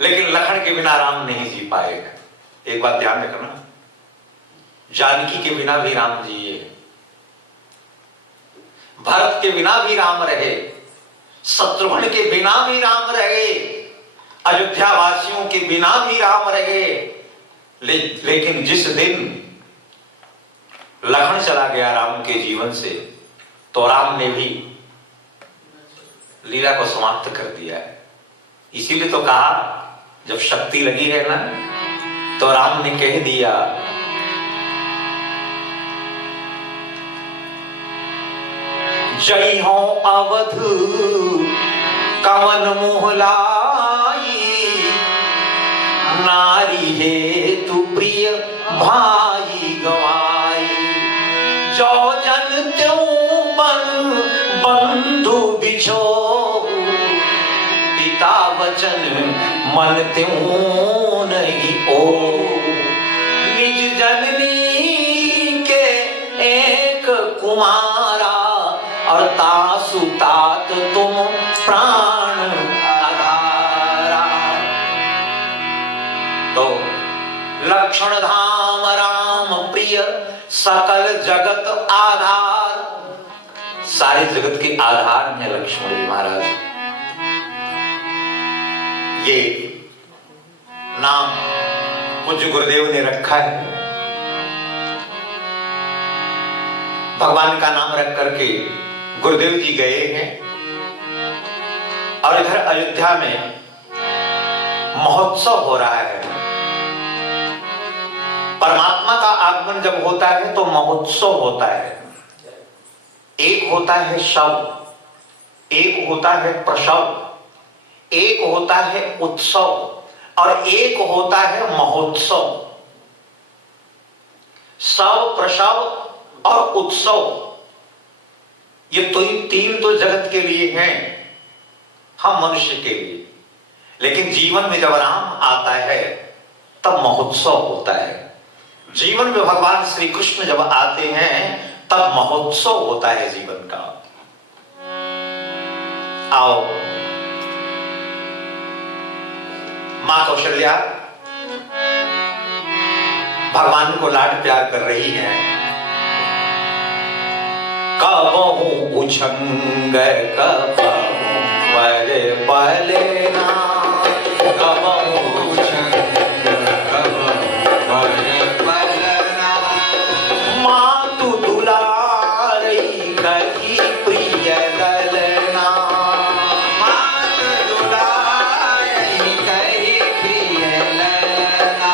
लेकिन लखन के बिना राम नहीं जी पाए हैं। एक बात ध्यान रखना, जानकी के बिना भी राम जिए। भरत के बिना भी राम रहे, शत्रुघ्न के बिना भी राम रहे, अयोध्या वासियों के बिना भी राम रहे, लेकिन जिस दिन लखन चला गया राम के जीवन से, तो राम ने भी लीला को समाप्त कर दिया है। इसीलिए तो कहा, जब शक्ति लगी है ना, तो राम ने कह दिया, जय हो अवध कवन मोहलाई, नारी है तू प्रिय भाई गवाई, जो जन त्यों बन बंधु बिछो, पिता वचन मन त्यों नहीं ओ, निज जननी के एक कुमारा, और तासु तात तुम प्राण आधारा। तो लक्ष्मण धाम राम प्रिय, सकल जगत आधार, सारे जगत के आधार हैं लक्ष्मण जी महाराज। ये नाम पूज्य गुरुदेव ने रखा है, भगवान का नाम रख करके गुरुदेव जी गए हैं। और इधर अयोध्या में महोत्सव हो रहा है। परमात्मा का आगमन जब होता है तो महोत्सव होता है। एक होता है शव, एक होता है प्रसव, एक होता है उत्सव, और एक होता है महोत्सव। शव, प्रसव और उत्सव, ये तो तीन तो जगत के लिए हैं, हम मनुष्य के लिए। लेकिन जीवन में जब राम आता है तब महोत्सव होता है। जीवन में भगवान श्री कृष्ण जब आते हैं तब महोत्सव होता है जीवन का। आओ, मां कौशल्या भगवान को लाड प्यार कर रही हैं। कबहू उछंग कबहू वर पलेना, कबहू उछंग कबहू वर पलेना, मातु दुलारी कही प्रिय ललना, मातु दुलारी कही प्रिय ललना,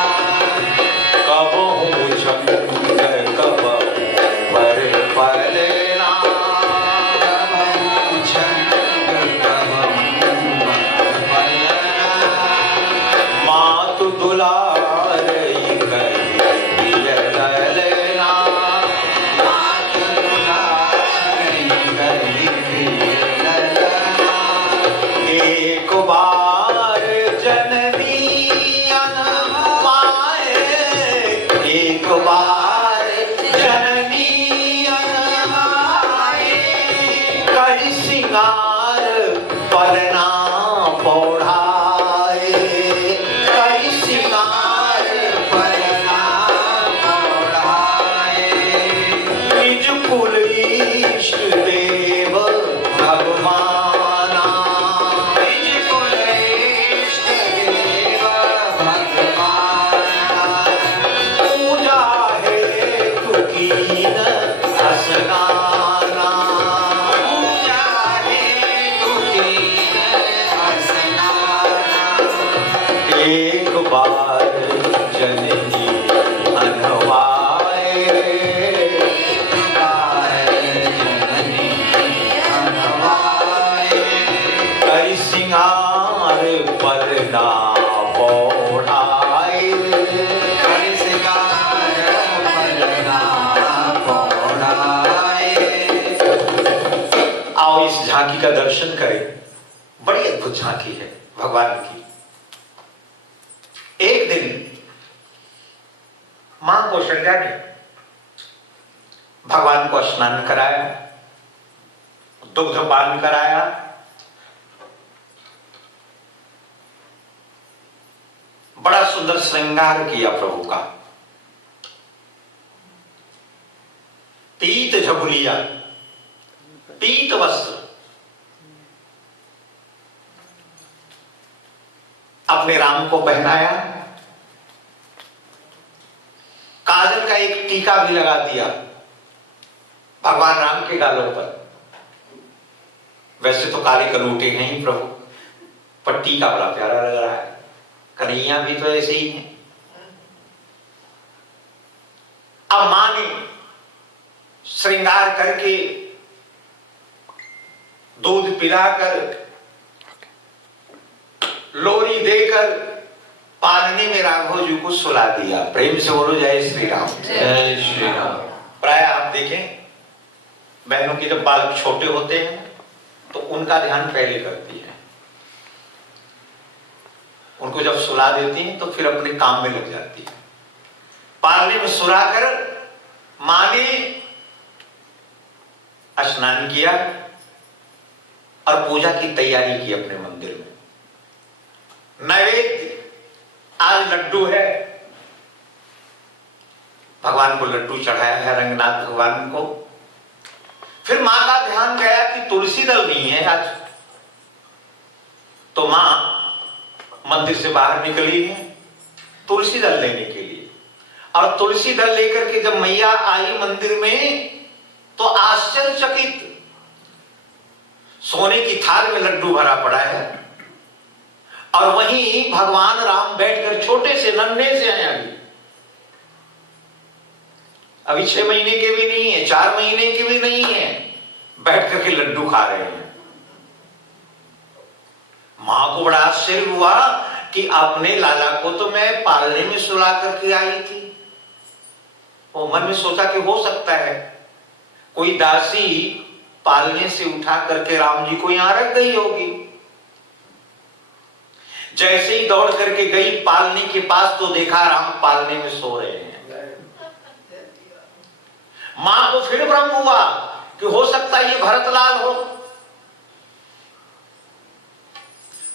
कबहू उछंग कबहू वर पलेना, झांकी का दर्शन करें। बड़ी अद्भुत झांकी है भगवान की। एक दिन मां कौशल्या ने भगवान को स्नान कराया, दुग्धपान कराया, बड़ा सुंदर श्रृंगार किया प्रभु का। पीत झबुलिया पीत वस्त्र अपने राम को पहनाया, काजल का एक टीका भी लगा दिया भगवान राम के गालों पर। वैसे तो काले कलूटे हैं ही प्रभु, पर टीका बड़ा प्यारा लग रहा है। कन्हैया भी तो ऐसे ही हैं। अब मां ने श्रृंगार करके दूध पिलाकर लोरी देकर पालने में राघव जी को सुला दिया। प्रेम से बोलो जय श्री राम। जय श्री राम। प्राय आप देखें बहनों के जब बालक छोटे होते हैं तो उनका ध्यान पहले करती है, उनको जब सुला देती हैं तो फिर अपने काम में लग जाती है। पालने में सुलाकर मां ने स्नान किया और पूजा की तैयारी की अपने मंदिर में। नैवेद्य आज लड्डू है, भगवान को लड्डू चढ़ाया है, रंगनाथ भगवान को। फिर मां का ध्यान गया कि तुलसी दल नहीं है आज, तो मां मंदिर से बाहर निकली है तुलसी दल लेने के लिए। और तुलसी दल लेकर के जब मैया आई मंदिर में तो आश्चर्यचकित, सोने की थाल में लड्डू भरा पड़ा है और वहीं भगवान राम बैठकर, छोटे से नन्हे से हैं, अभी 6 महीने के भी नहीं है, 4 महीने के भी नहीं है, बैठ करके लड्डू खा रहे हैं। मां को बड़ा आश्चर्य हुआ कि अपने लाला को तो मैं पालने में सुला करके आई थी। वो मन में सोचा कि हो सकता है कोई दासी पालने से उठा करके राम जी को यहां रख गई होगी। जैसे ही दौड़ करके गई पालने के पास तो देखा राम पालने में सो रहे हैं। मां को फिर भ्रम हुआ कि हो सकता है ये भरतलाल हो।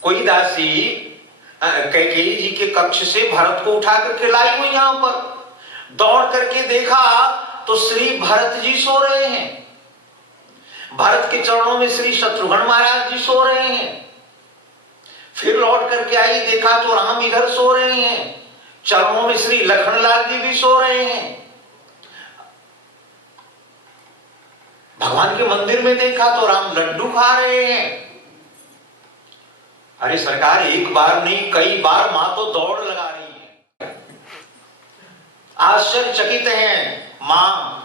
कोई दासी कैकेयी जी के कक्ष से भरत को उठा करके लाई हुई, यहां पर दौड़ करके देखा तो श्री भरत जी सो रहे हैं। भरत के चरणों में श्री शत्रुघ्न महाराज जी सो रहे हैं। फिर लौट करके आई, देखा तो राम इधर सो रहे हैं, चरणों में श्री लखनलाल जी भी सो रहे हैं। भगवान के मंदिर में देखा तो राम लड्डू खा रहे हैं। अरे सरकार, एक बार नहीं कई बार मां तो दौड़ लगा रही है। आश्चर्यचकित हैं मां।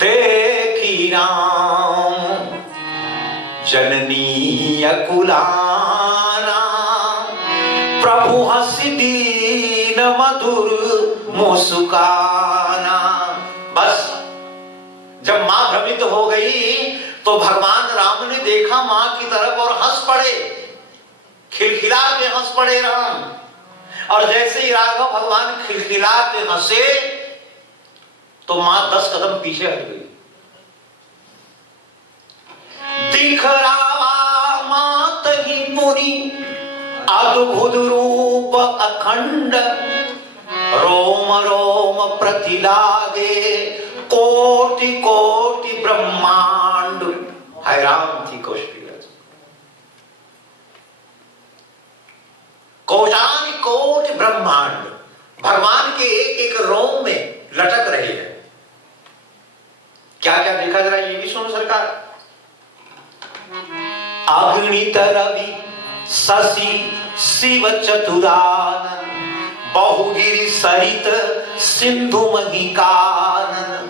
देखी राम जननी अकुलाना, प्रभु हंसी दीन मधुर मुस्काना। बस जब मां भ्रमित हो गई तो भगवान राम ने देखा मां की तरफ और हंस पड़े, खिलखिला के हंस पड़े राम। और जैसे ही राघव भगवान खिलखिला के हंसे तो मां 10 कदम पीछे हट गई। दिख रावा मात ही मुनि अद्भुत रूप अखंड, रोम रोम प्रतिलागे कोटि कोटि ब्रह्मांड। हैरान थी कौशल्य, कोटानि कोटि ब्रह्मांड भगवान के एक एक रोम में लटक रहे हैं। क्या क्या देखा जरा ये भी सुनो सरकार। अग्नित रवि शशि शिव चतुरानन, बहुगिरि सरित सिंधु महीकानन,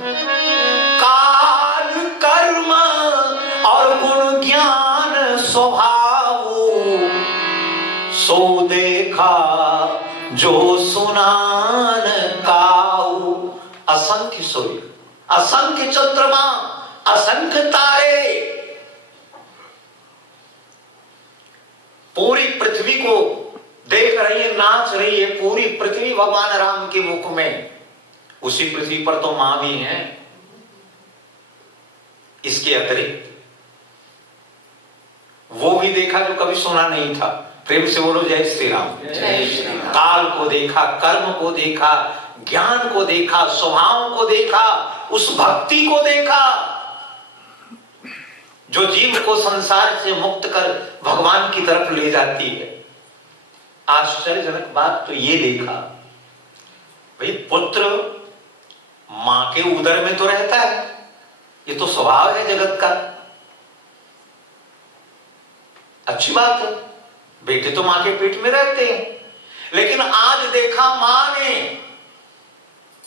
काल कर्म और गुण ज्ञान स्वभाव, सो देखा जो सुनान काऊ। असंख्य सूर्य, असंख्य चंद्रमा, असंख्य तारे, पूरी पृथ्वी को देख रही है, नाच रही है पूरी पृथ्वी भगवान राम के मुख में। उसी पृथ्वी पर तो मां भी है। इसके अतिरिक्त वो भी देखा जो कभी सुना नहीं था। प्रेम से बोलो जय श्री राम। जय श्री राम। काल को देखा, कर्म को देखा, ज्ञान को देखा, स्वभाव को देखा, उस भक्ति को देखा जो जीव को संसार से मुक्त कर भगवान की तरफ ले जाती है। आश्चर्यजनक बात तो ये देखा, भाई पुत्र मां के उदर में तो रहता है, ये तो स्वभाव है जगत का, अच्छी बात है, बेटे तो मां के पेट में रहते हैं। लेकिन आज देखा मां ने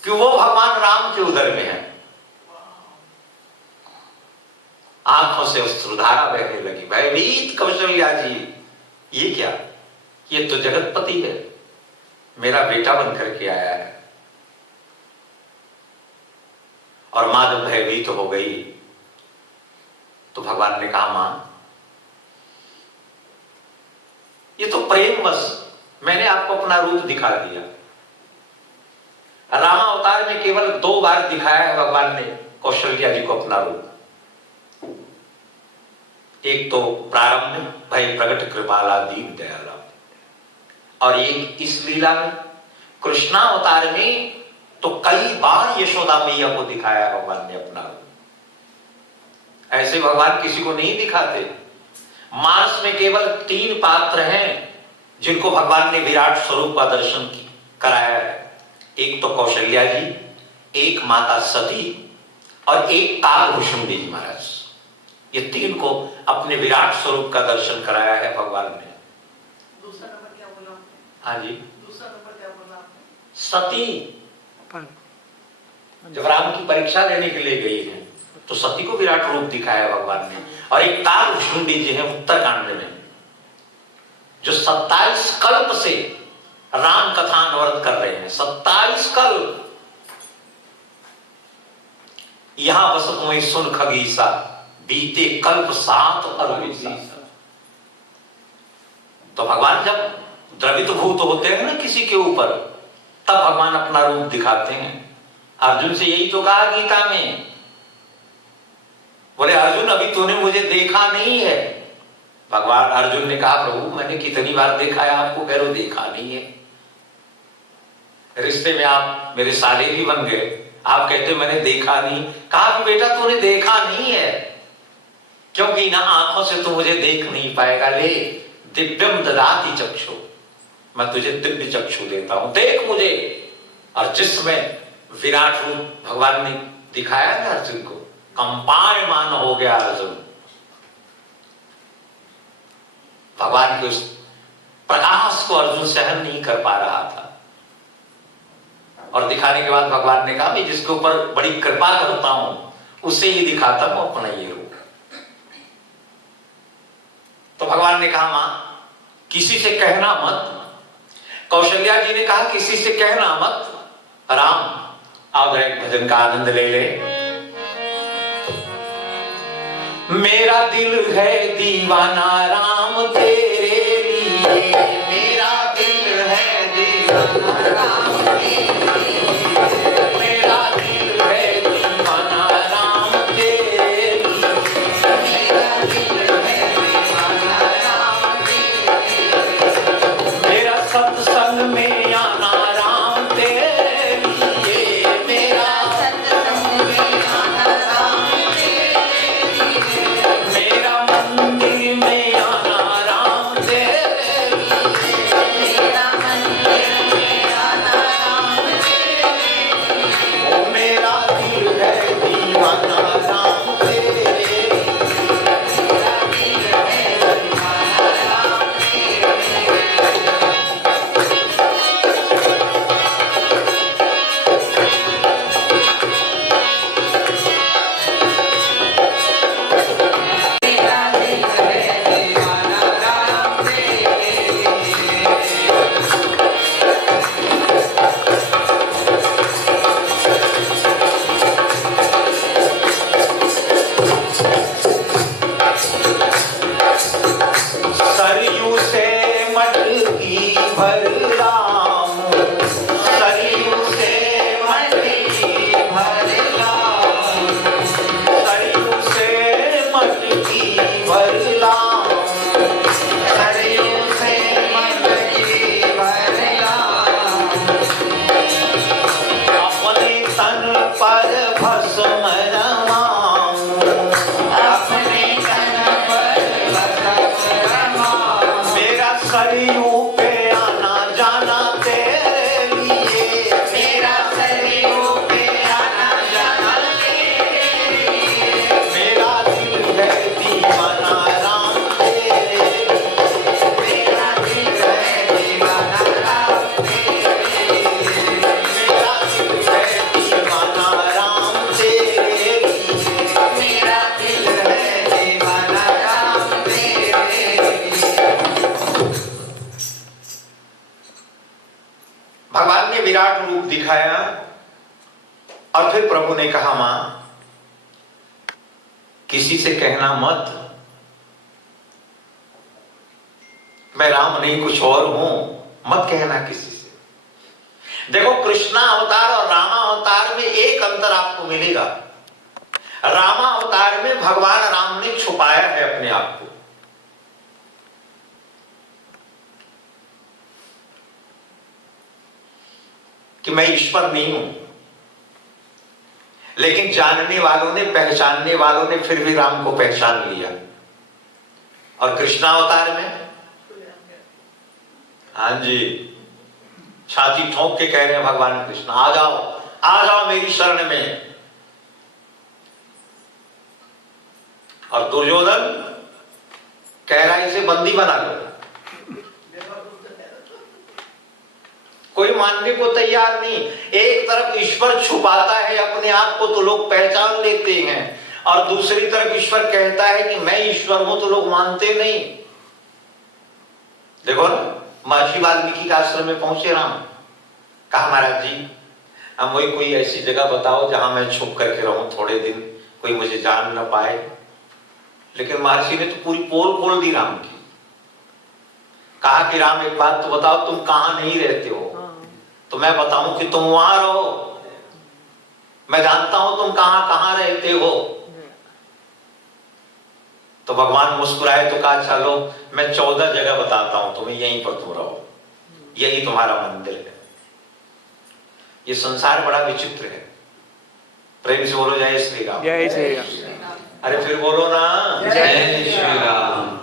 कि वो भगवान राम के उदर में है, आंखों से अश्रुधारा बहने लगी। भयभीत कौशल्या जी, ये क्या, ये तो जगतपति है, मेरा बेटा बन करके आया है। और मां जब भयभीत हो गई तो भगवान ने कहा, मां ये तो प्रेमवश मैंने आपको अपना रूप दिखा दिया। रामावतार में केवल 2 बार दिखाया है भगवान ने कौशल्या जी को अपना रूप। एक तो प्रारंभ में भय प्रगट कृपाला दीन दयाला, और एक इस लीला में कृष्णावतार में तो कई बार यशोदा मैया को दिखाया भगवान ने अपना रूप। ऐसे भगवान किसी को नहीं दिखाते। मार्स में केवल 3 पात्र हैं जिनको भगवान ने विराट स्वरूप का दर्शन कराया है। एक तो कौशल्या जी, एक माता सती और एक कालभूषुंडी जी महाराज। ये 3 को अपने विराट स्वरूप का दर्शन कराया है भगवान ने। दूसरा नंबर क्या बोला आपने? हाँ जी, दूसरा नंबर क्या बोला आपने? सती जब राम की परीक्षा लेने के लिए गई है तो सती को विराट रूप दिखाया भगवान ने। और एक कालभूषुंडी जी है उत्तरकांड में, जो 27 कल्प से राम कथा अनवरत कर रहे हैं। 27 कल्प यहां बस तुम्हें सुन खगीसा, बीते कल्प 7 अरबीसा। तो भगवान जब द्रवित भूत होते हैं ना किसी के ऊपर, तब भगवान अपना रूप दिखाते हैं। अर्जुन से यही तो कहा गीता में, बोले अर्जुन अभी तूने मुझे देखा नहीं है। भगवान अर्जुन ने कहा, प्रभु मैंने कितनी बार देखा है आपको, कह रहे देखा नहीं है। रिश्ते में आप मेरे साले भी बन गए, आप कहते मैंने देखा नहीं। कहा कि बेटा तूने देखा नहीं है, क्योंकि ना आंखों से तू मुझे देख नहीं पाएगा। ले दिव्यम ददाति चक्षु, मैं तुझे दिव्य चक्षु देता हूं, देख मुझे। और जिसमें विराट रूप भगवान ने दिखाया ना अर्जुन को, कंपायमान हो गया अर्जुन। भगवान के उस प्रकाश को अर्जुन सहन नहीं कर पा रहा था। और दिखाने के बाद भगवान ने कहा, मैं जिसके ऊपर बड़ी कृपा करता हूं उसे ही दिखाता हूं अपना ये रूप। तो भगवान ने कहा, मां किसी से कहना मत। कौशल्या जी ने कहा, किसी से कहना मत। राम आओ जरा एक भजन का आनंद ले ले। मेरा दिल है दीवाना राम तेरे लिए, मेरा दिल है दीवाना राम तेरे लिए, मेरा दिल है दीवाना राम तेरे लिए, मेरा दिल है दीवाना राम तेरे लिए, मेरा सत्संग में आना राम तेरे लिए, मेरा सत्संग में आना राम तेरे लिए, मेरा मंदिर में आना राम तेरे लिए, मेरा मंदिर में आना राम पर भस्म रमाऊं, अपने तन पर भस्म रमाऊं। मेरा सरयू पे आना जाना तेरे लिए, मेरा सरयू पे आना जाना तेरे लिए। मेरा दिल है दीवाना राम तेरे लिए, मेरा दिल है दीवाना राम तेरे लिए। मेरा दिल है दीवाना राम तेरे लिए। मेरा दिल है दीवाना राम तेरे लिए। भगवान ने विराट रूप दिखाया और फिर प्रभु ने कहा, मां किसी से कहना मत, मैं राम नहीं कुछ और हूं, मत कहना किसी से। देखो, कृष्णा अवतार और रामा अवतार में एक अंतर आपको मिलेगा। रामा अवतार में भगवान राम ने छुपाया है अपने आप को, कि मैं ईश्वर नहीं हूं, लेकिन जानने वालों ने, पहचानने वालों ने फिर भी राम को पहचान लिया। और कृष्णावतार में, हाँ जी, छाती ठोक के कह रहे हैं भगवान कृष्ण, आ जाओ, आ जाओ मेरी शरण में। और दुर्योधन कह रहा है इसे बंदी बना लो, कोई मानने को तैयार नहीं। एक तरफ ईश्वर छुपाता है अपने आप को तो लोग पहचान लेते हैं, और दूसरी तरफ ईश्वर कहता है कि मैं ईश्वर हूं तो लोग मानते नहीं। देखो ना, महर्षि वाल्मीकि के आश्रम में पहुंचे राम, कहा महाराज जी हम वही कोई ऐसी जगह बताओ जहां मैं छुप करके रहूं थोड़े दिन, कोई मुझे जान न पाए। लेकिन महर्षि ने तो पूरी पोल खोल दी राम की। कहा कि राम एक बात तो बताओ, तुम कहां नहीं रहते हो, तो मैं बताऊं कि तुम वहां रहो, मैं जानता हूं तुम कहां कहां रहते हो। तो भगवान मुस्कुराए तो कहा चलो मैं 14 जगह बताता हूं तुम्हें, यहीं पर तुम रहो, यही तुम्हारा मंदिर है। ये संसार बड़ा विचित्र है। प्रेम से बोलो जय श्री राम। जय श्री राम। अरे फिर बोलो ना जय श्री राम।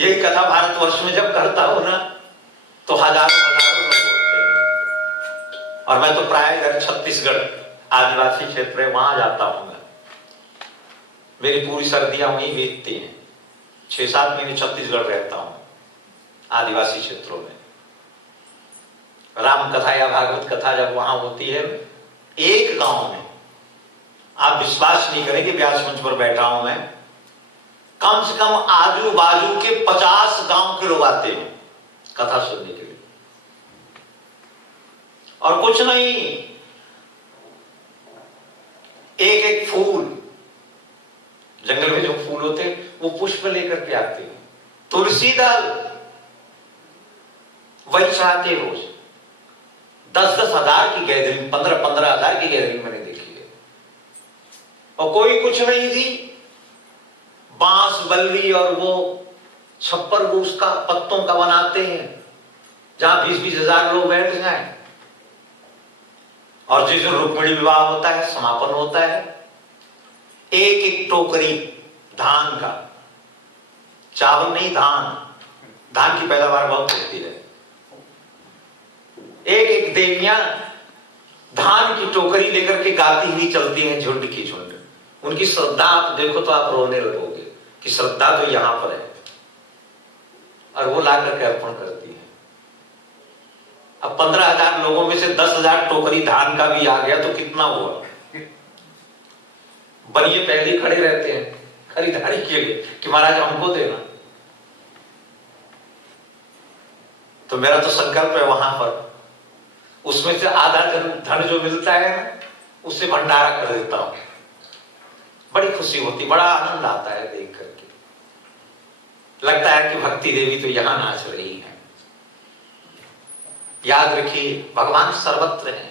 यही कथा भारतवर्ष में जब करता हो ना तो हजारों हजारों लोग होते हैं। और मैं तो प्राय इधर छत्तीसगढ़ आदिवासी क्षेत्र है, वहां जाता हूं मैं। मेरी पूरी सर्दियां वहीं बीतती हैं। 6-7 महीने छत्तीसगढ़ रहता हूं आदिवासी क्षेत्रों में। राम कथा या भागवत कथा जब वहां होती है, एक गांव में, आप विश्वास नहीं करेंगे, व्यास मंच पर बैठा हूं मैं, कम से कम आजू बाजू के 50 गांव के लोग आते हैं कथा सुनने के लिए। और कुछ नहीं, एक एक फूल, जंगल में जो फूल होते हैं वो पुष्प लेकर के आते हैं, तुलसी दल, वही चाहते रोज। 10-10 हजार की गैदरिंग, 15-15 हजार की गैदरिंग मैंने देखी है। और कोई कुछ नहीं थी, बांस बल्ली और वो छप्पर वो उसका पत्तों का बनाते हैं, जहां 20-20 हजार लोग बैठ जाएं। और जिस दिन रुक्मिणी विवाह होता है, समापन होता है, एक एक टोकरी धान का, चावल नहीं धान, धान की पैदावार बहुत होती है, एक एक देवियां धान की टोकरी लेकर के गाती हुई चलती हैं, झुंड की झुंड। उनकी श्रद्धा आप देखो तो आप रोने लगोगे कि श्रद्धा तो यहां पर है। और वो ला करके अर्पण करती है। अब 15,000 लोगों में से 10,000 टोकरी धान का भी आ गया तो कितना हुआ? बनिए पहले खड़े रहते हैं खरीदारी के लिए कि महाराज हमको देना। तो मेरा तो संकल्प है वहां पर उसमें से आधा धन जो मिलता है ना, उससे भंडारा कर देता हूं। बड़ी खुशी होती, बड़ा आनंद आता है देख करके। लगता है कि भक्ति देवी तो यहां नाच रही है। याद रखिए, भगवान सर्वत्र है।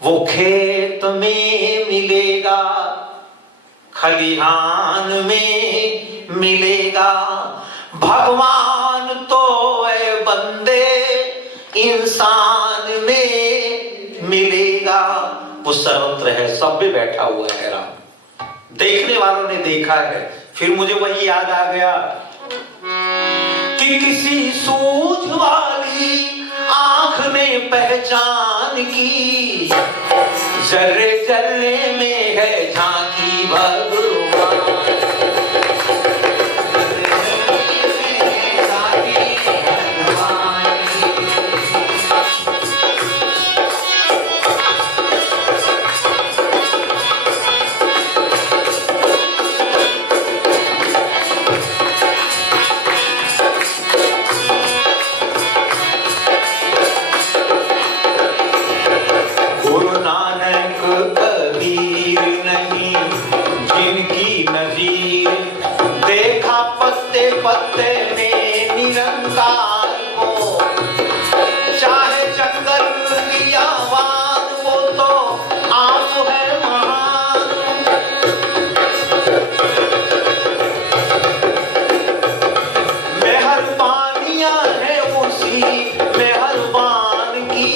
वो खेत में मिलेगा, खलिहान में मिलेगा, भगवान तो है बंदे इंसान में देखा वो सर्वत्र है, सब में बैठा हुआ है राम। देखने वालों ने देखा है। फिर मुझे वही याद आ गया कि किसी सूझ वाली आंख ने पहचान की, जर्रे जर्रे में है झांकी भगवान। पत्ते में निरंकार को, चाहे जंगल की आवाज वो तो आप है महान। मेहरबानियां है उसी मेहरबान की,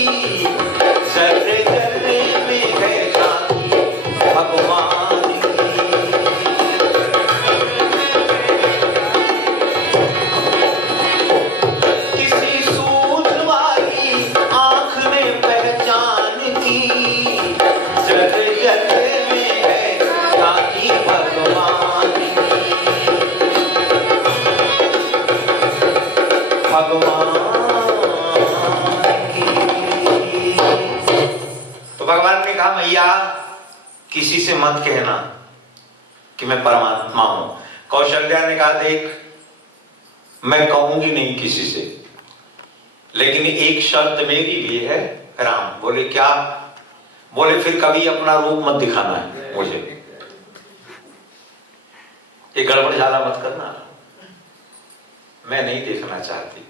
जर्रे जर्रे में है झांकी भगवान। तो भगवान ने कहा मैया किसी से मत कहना कि मैं परमात्मा हूं। कौशल्या ने कहा देख मैं कहूंगी नहीं किसी से, लेकिन एक शर्त मेरी भी है। राम बोले क्या? बोले फिर कभी अपना रूप मत दिखाना है मुझे, ये गड़बड़ ज्यादा मत करना, मैं नहीं देखना चाहती।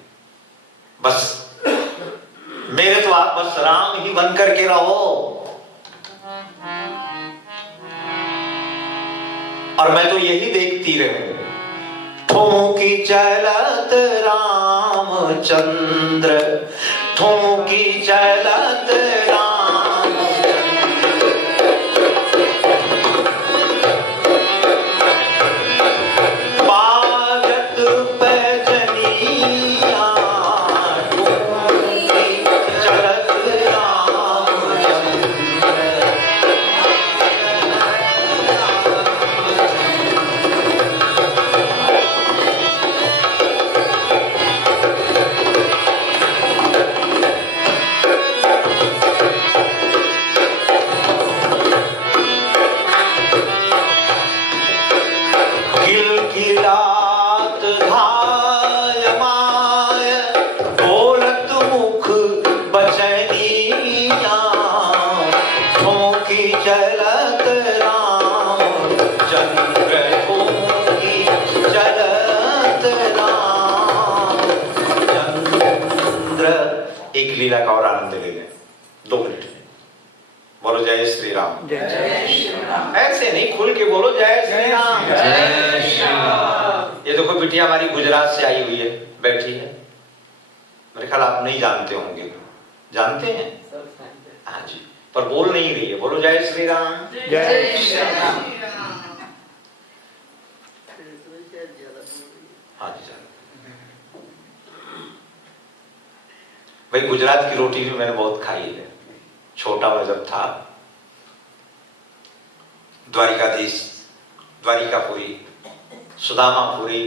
बस मेरे तो आप बस राम ही बन करके रहो। और मैं तो यही देखती रहूं, ठुमकी चलत रामचंद्र, ठुमकी चलत लीला का और आनंद ले लें 2 मिनट में। बोलो जय श्री राम। जय श्री राम। ऐसे नहीं, खुल के बोलो जय श्री राम। जय श्री राम। ये देखो बिटिया हमारी गुजरात से आई हुई है, बैठी है। मेरे ख्याल आप नहीं जानते होंगे, जानते हैं? हाँ जी, पर बोल नहीं रही है। बोलो जय श्री राम। जय श्री राम। हाँ जी, भाई गुजरात की रोटी भी मैंने बहुत खाई है। छोटा मैं जब था, द्वारिकाधीश, द्वारिकापुरी, सुदामापुरी,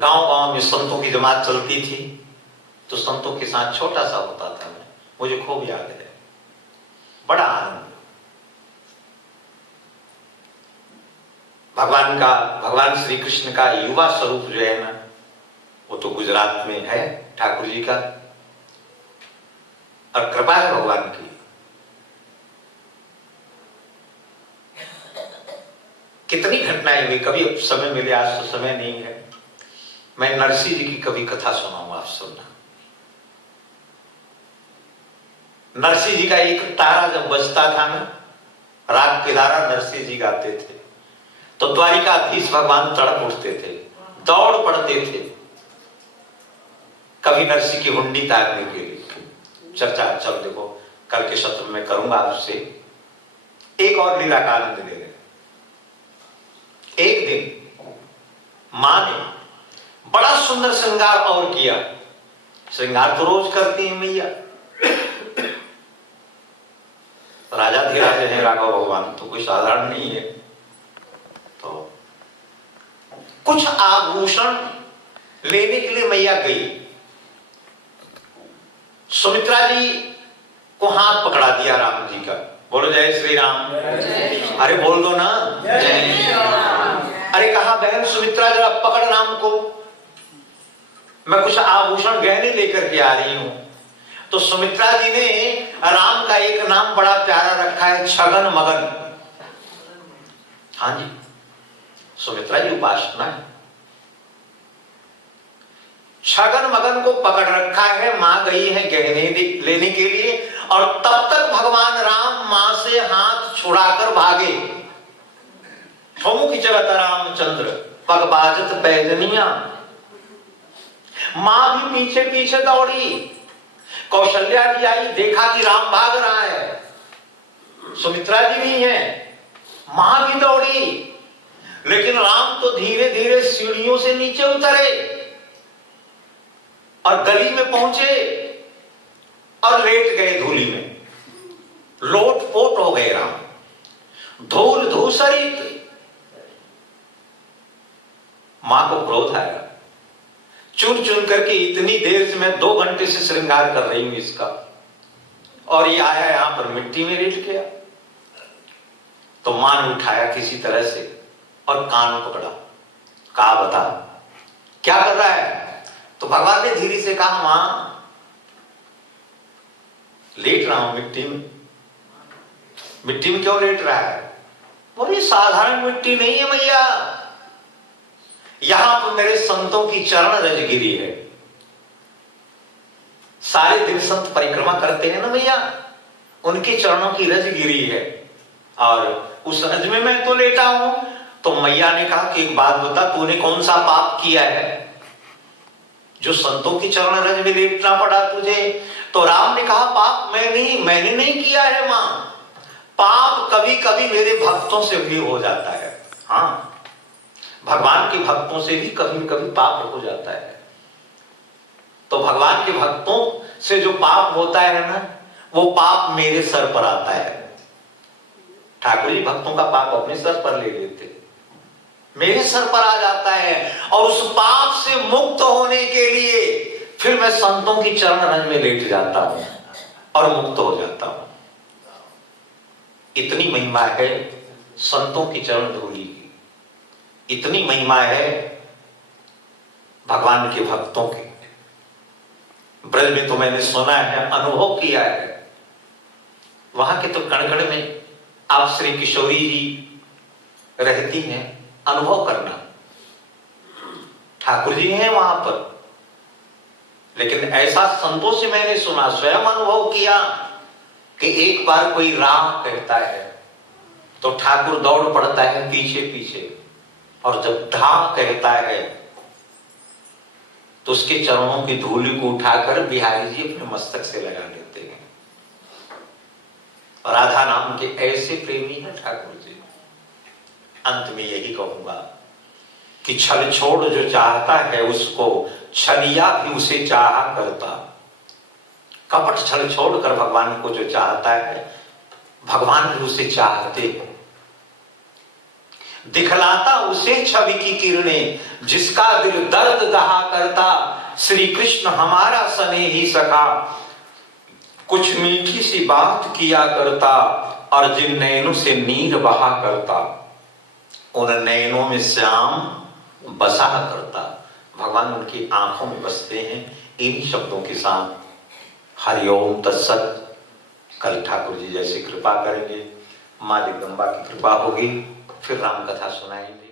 गांव-गांव में संतों की जमात चलती थी, तो संतों के साथ छोटा सा होता था मैं, मुझे खूब याद है। बड़ा आनंद। भगवान श्री कृष्ण का युवा स्वरूप जो है ना, वो तो गुजरात में है ठाकुर जी का, और कृपा है भगवान की। कितनी घटनाएं हुई, कभी समय मिले, आज तो समय नहीं है, मैं नरसिंह जी की कभी कथा सुनाऊंगा, आप सुनना। नरसिंह जी का एक तारा जब बजता था ना, राग केदारा नरसिंह जी गाते थे, तो द्वारिकाधीश भगवान तड़प उठते थे, दौड़ पड़ते थे कभी नरसिंह की हुंडी ताकने के लिए। चर्चा चल देखो, कल के सत्र में करूंगा आपसे। एक और लीला का आनंद ले रहे। एक दिन मां ने बड़ा सुंदर श्रृंगार और किया। श्रृंगार तो रोज करती है मैया। राजा धीराज है राघव भगवान, तो कोई साधारण नहीं है। तो कुछ आभूषण लेने के लिए मैया गई। सुमित्रा जी को हाथ पकड़ा दिया राम जी का। बोलो जय श्री राम। अरे बोल दो ना जय श्री राम। अरे कहा बहन सुमित्रा जरा पकड़ राम को, मैं कुछ आभूषण गहने लेकर के आ रही हूं। तो सुमित्रा जी ने राम का एक नाम बड़ा प्यारा रखा है, छगन मगन। हाँ जी, सुमित्रा जी उपासना है। छगन मगन को पकड़ रखा है। मां गई है गहने लेने के लिए, और तब तक भगवान राम मां से हाथ छुड़ाकर भागे। ठोमुख चलत रामचंद्र पग बाजत पैजनिया। मां भी पीछे पीछे दौड़ी। कौशल्या जी आई, देखा कि राम भाग रहा है। सुमित्रा जी भी है, मां भी दौड़ी। लेकिन राम तो धीरे धीरे सीढ़ियों से नीचे उतरे और गली में पहुंचे और लेट गए धूली में। लोटपोट हो गए राम, धूल धूसरित। मां को क्रोध आया। चुन चुन करके इतनी देर से मैं 2 घंटे से श्रृंगार कर रही हूं इसका, और ये आया यहां पर मिट्टी में लेट गया। तो मां ने उठाया किसी तरह से और कान पकड़ा। कहा बता क्या कर रहा है? तो भगवान ने धीरे से कहा मां लेट रहा हूं मिट्टी में। मिट्टी में क्यों लेट रहा है? बोले साधारण मिट्टी नहीं है मैया, यहां पर मेरे संतों की चरण रजगिरी है। सारे दिन संत परिक्रमा करते हैं ना भैया, उनके चरणों की रजगिरी है, और उस रज में मैं तो लेटा हूं। तो मैया ने कहा कि एक बात बता, तूने कौन सा पाप किया है जो संतों की चरण रज में लेटना पड़ा तुझे? तो राम ने कहा पाप मैंने नहीं किया है मां। पाप कभी कभी मेरे भक्तों से भी हो जाता है। हाँ, भगवान के भक्तों से भी कभी कभी पाप हो जाता है। तो भगवान के भक्तों से जो पाप होता है ना, वो पाप मेरे सर पर आता है। ठाकुर जी भक्तों का पाप अपने सर पर ले लेते, मेरे सर पर आ जाता है। और उस पाप से मुक्त होने के लिए फिर मैं संतों की चरण रज में लेट जाता हूं और मुक्त हो जाता हूं। इतनी महिमा है संतों की चरण धूली की, इतनी महिमा है भगवान के भक्तों की। ब्रज में तो मैंने सुना है, अनुभव किया है। वहां के तो कण-कण में आप श्री किशोरी जी रहती हैं, अनुभव करना। ठाकुर जी हैं वहां पर, लेकिन ऐसा संतों से मैंने सुना, स्वयं अनुभव किया कि एक बार कोई राम कहता है तो ठाकुर दौड़ पड़ता है पीछे पीछे, और जब धाम कहता है तो उसके चरणों की धूली को उठाकर बिहारी जी अपने मस्तक से लगा लेते हैं। राधा नाम के ऐसे प्रेमी हैं ठाकुर जी। अंत में यही कहूंगा कि छल छोड़ जो चाहता है उसको छलिया भी उसे चाहा करता। कपट छल छोड़कर भगवान को जो चाहता है, भगवान भी उसे चाहते हैं। दिखलाता उसे छवि की किरणें, जिसका दिल दर्द दहा करता। श्री कृष्ण हमारा स्नेही सखा, कुछ मीठी सी बात किया करता, और जिन नैनों से नीर बहा करता, उन नैनों में श्याम बसा करता। भगवान उनकी आंखों में बसते हैं। इन्हीं शब्दों के साथ हरिओम तत्सत। कल ठाकुर जी जैसे कृपा करेंगे, मां जगदम्बा की कृपा होगी, फिर राम कथा सुनाएंगे।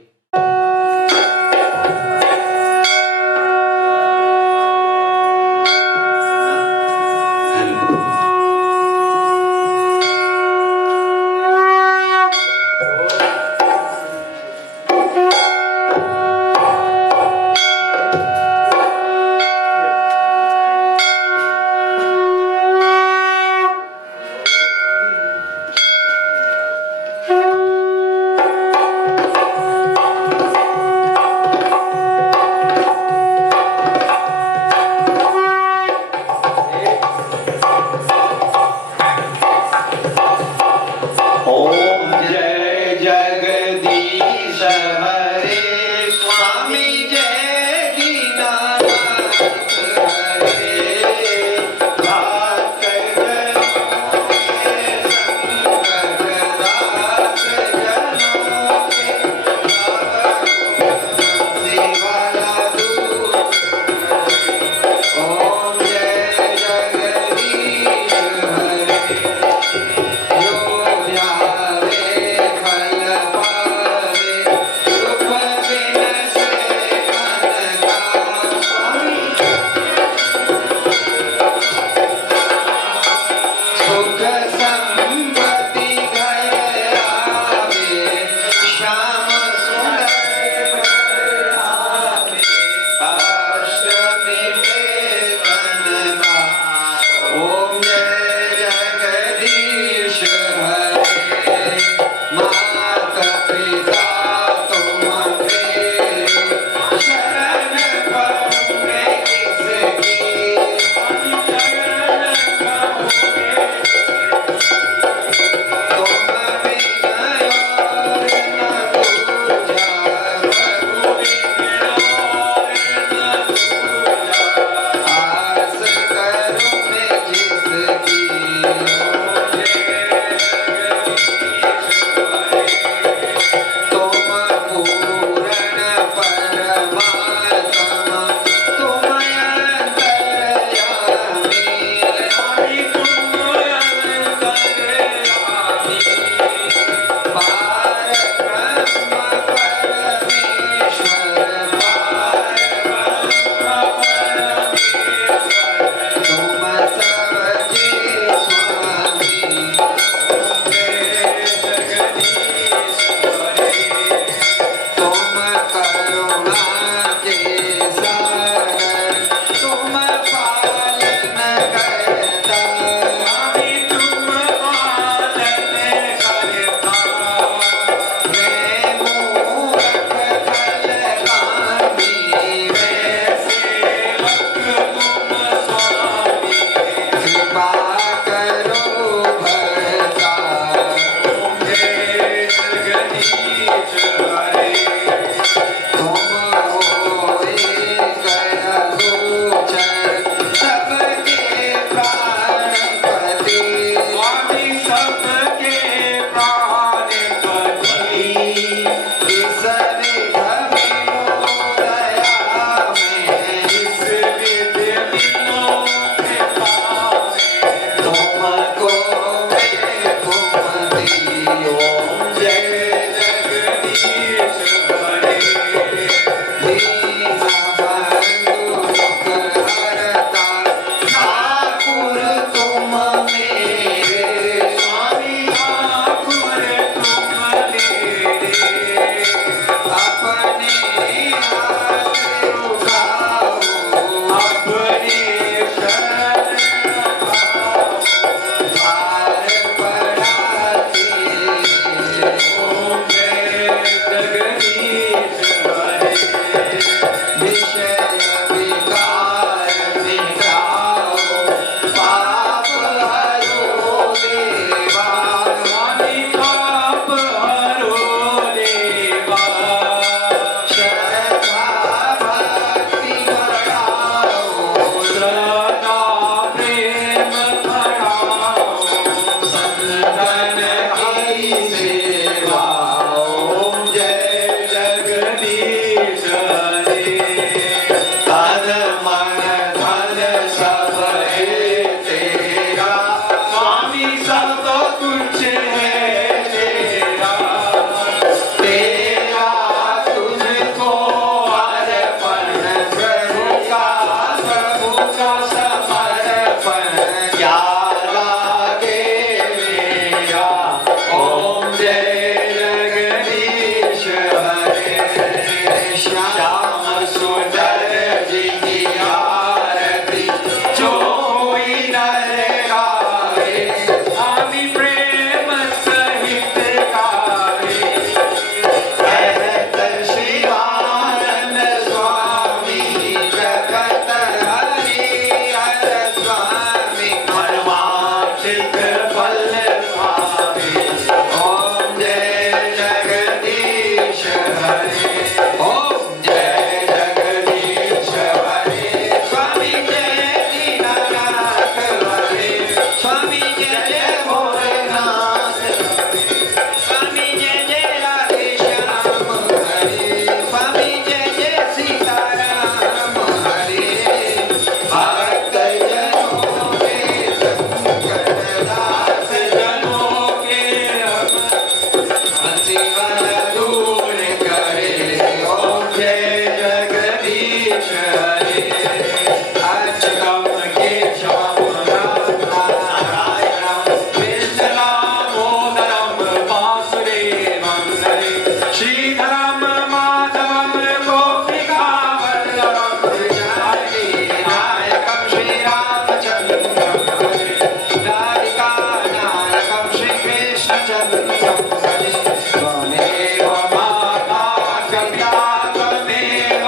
कृष्णचन्द्रं भजे त्वमेव माता पिता त्वमेव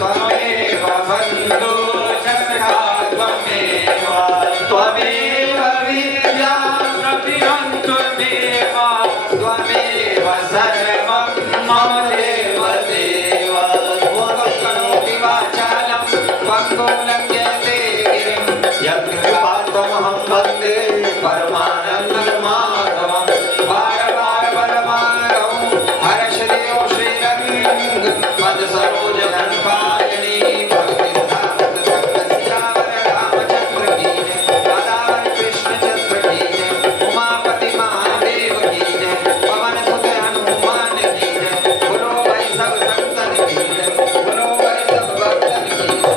त्वमेव बन्धुश्च सखा त्वमेव त्वमेव विद्या प्रतिहं त्वमेव त्वमेव सर्वं मम देव देव करोति वाचालं पङ्गुलङ्घ्यते गिरिं यत्कृपात्वमहं वन्दे परमानन्दमाधवं परमारवरमारौ हर्षदेव श्रीरङ्ग मदसरोजगणपायिनी भक्तिधामसंगस्यावर रामचन्द्र की जय राधार कृष्णचन्द्र की जय उमापति महादेव की जय पवन सुत हनुमान की जय बोलो भाई सब संतन की जय बोलो भाई सब भक्तन की जय।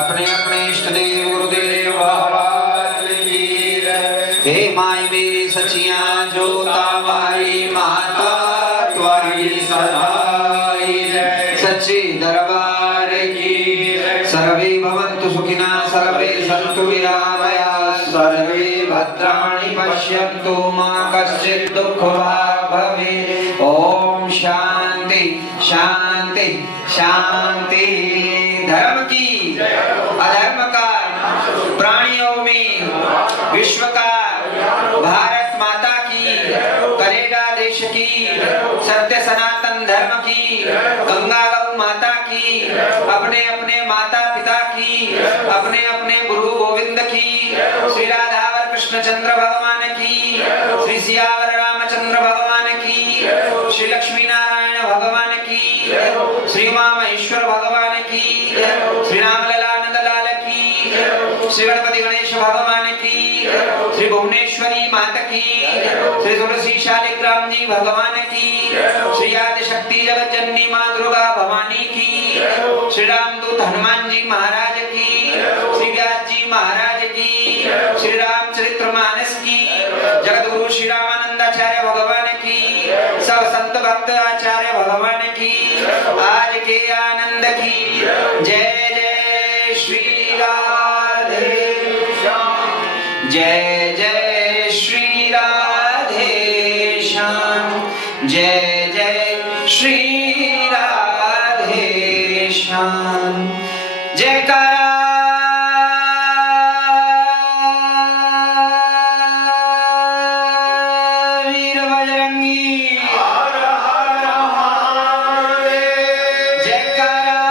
अपने अपने इष्ट देव गुरुदेव महाराज की जय। हे माई मेरी सचिया जोता मारी माता त्वारी सदाई जय सच्चे दरबार की जय। सर्वे भवन्तु सुखिनः सर्वे सन्तु निरामयाः सर्वे भद्राणि पश्यन्तु मा कश्चित् दुःखभाग् भवेत्। ओम शांति शांति शांति। धर्म की अधर्म का प्राणियों में विश्व का भारत माता की कनेडा देश की सत्य सनातन धर्म की गंगा गौ माता की अपने अपने माता पिता की अपने अपने गुरु गोविंद की श्री राधावर कृष्णचंद्र भगवान की श्री सियावर रामचंद्र भगवान की श्री लक्ष्मी नारायण भगवान की श्री उमा महेश्वर भगवान की श्री रामललानंद लाल की श्री गणपति गणेश भगवान की श्री भुवनेश्वरी माता की श्री तुलसी शालिग्राम जी भगवान की श्री आदि शक्ति जगत जननी माँ दुर्गा भवानी की श्री रामदूत हनुमान जी महाराज की श्री व्यास जी महाराज की श्री रामचरितमानस की जगत गुरु श्री रामानंदाचार्य भगवान की सब संत भक्त आचार्य भगवान की आज के आनंद की जय जय श्री राधे श्याम जय जय श्री राधे श्याम जय जय श्री राधे श्याम जयकारा वीर बजरंगी हर हर महादेव जयकारा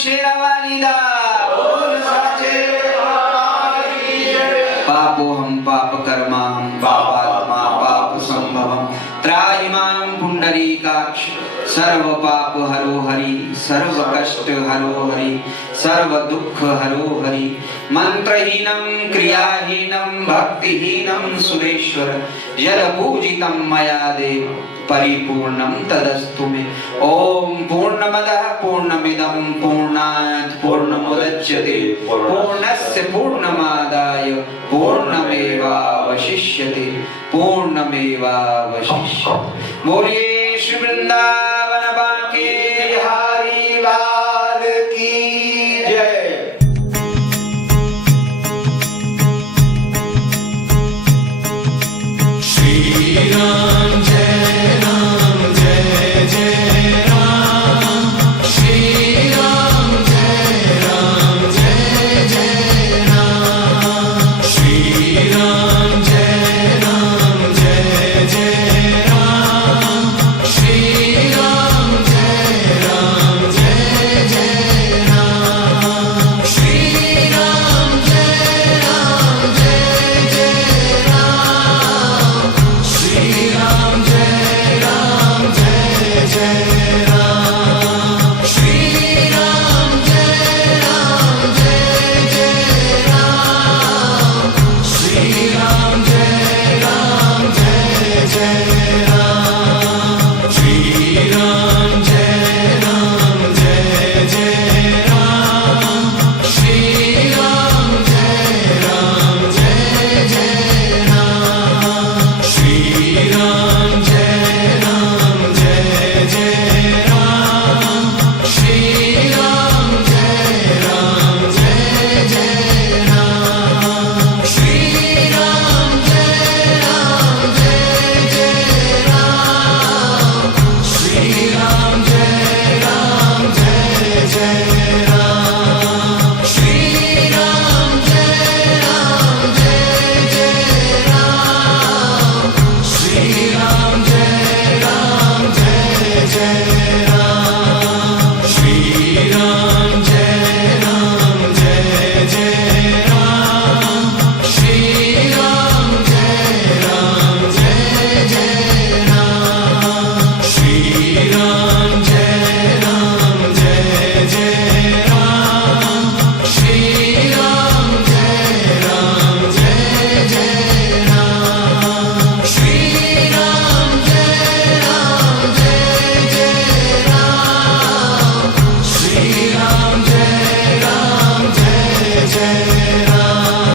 शेरावाली दा बोल साचे दरबार की जय। पापो हम पाप कर्मां पापात्मा पाप संभवं त्राहि मां पुंडरीकाक्ष सर्व पाप हरो हरि सर्व कष्ट हरो हरि सर्व दुख हरो हरि मंत्रहीनं क्रियाहीनं भक्तिहीनं सुरेश्वर यद पूजितं मया देव परिपूर्णं तदस्तु मे। ओम पूर्णमदः पूर्णमिदं पूर्णात् पूर्णमुदच्यते पूर्णस्य पूर्णमादाय पूर्णमेवावशिष्यते पूर्णमेवावशिष्यते। बोलिए श्री वृंदावन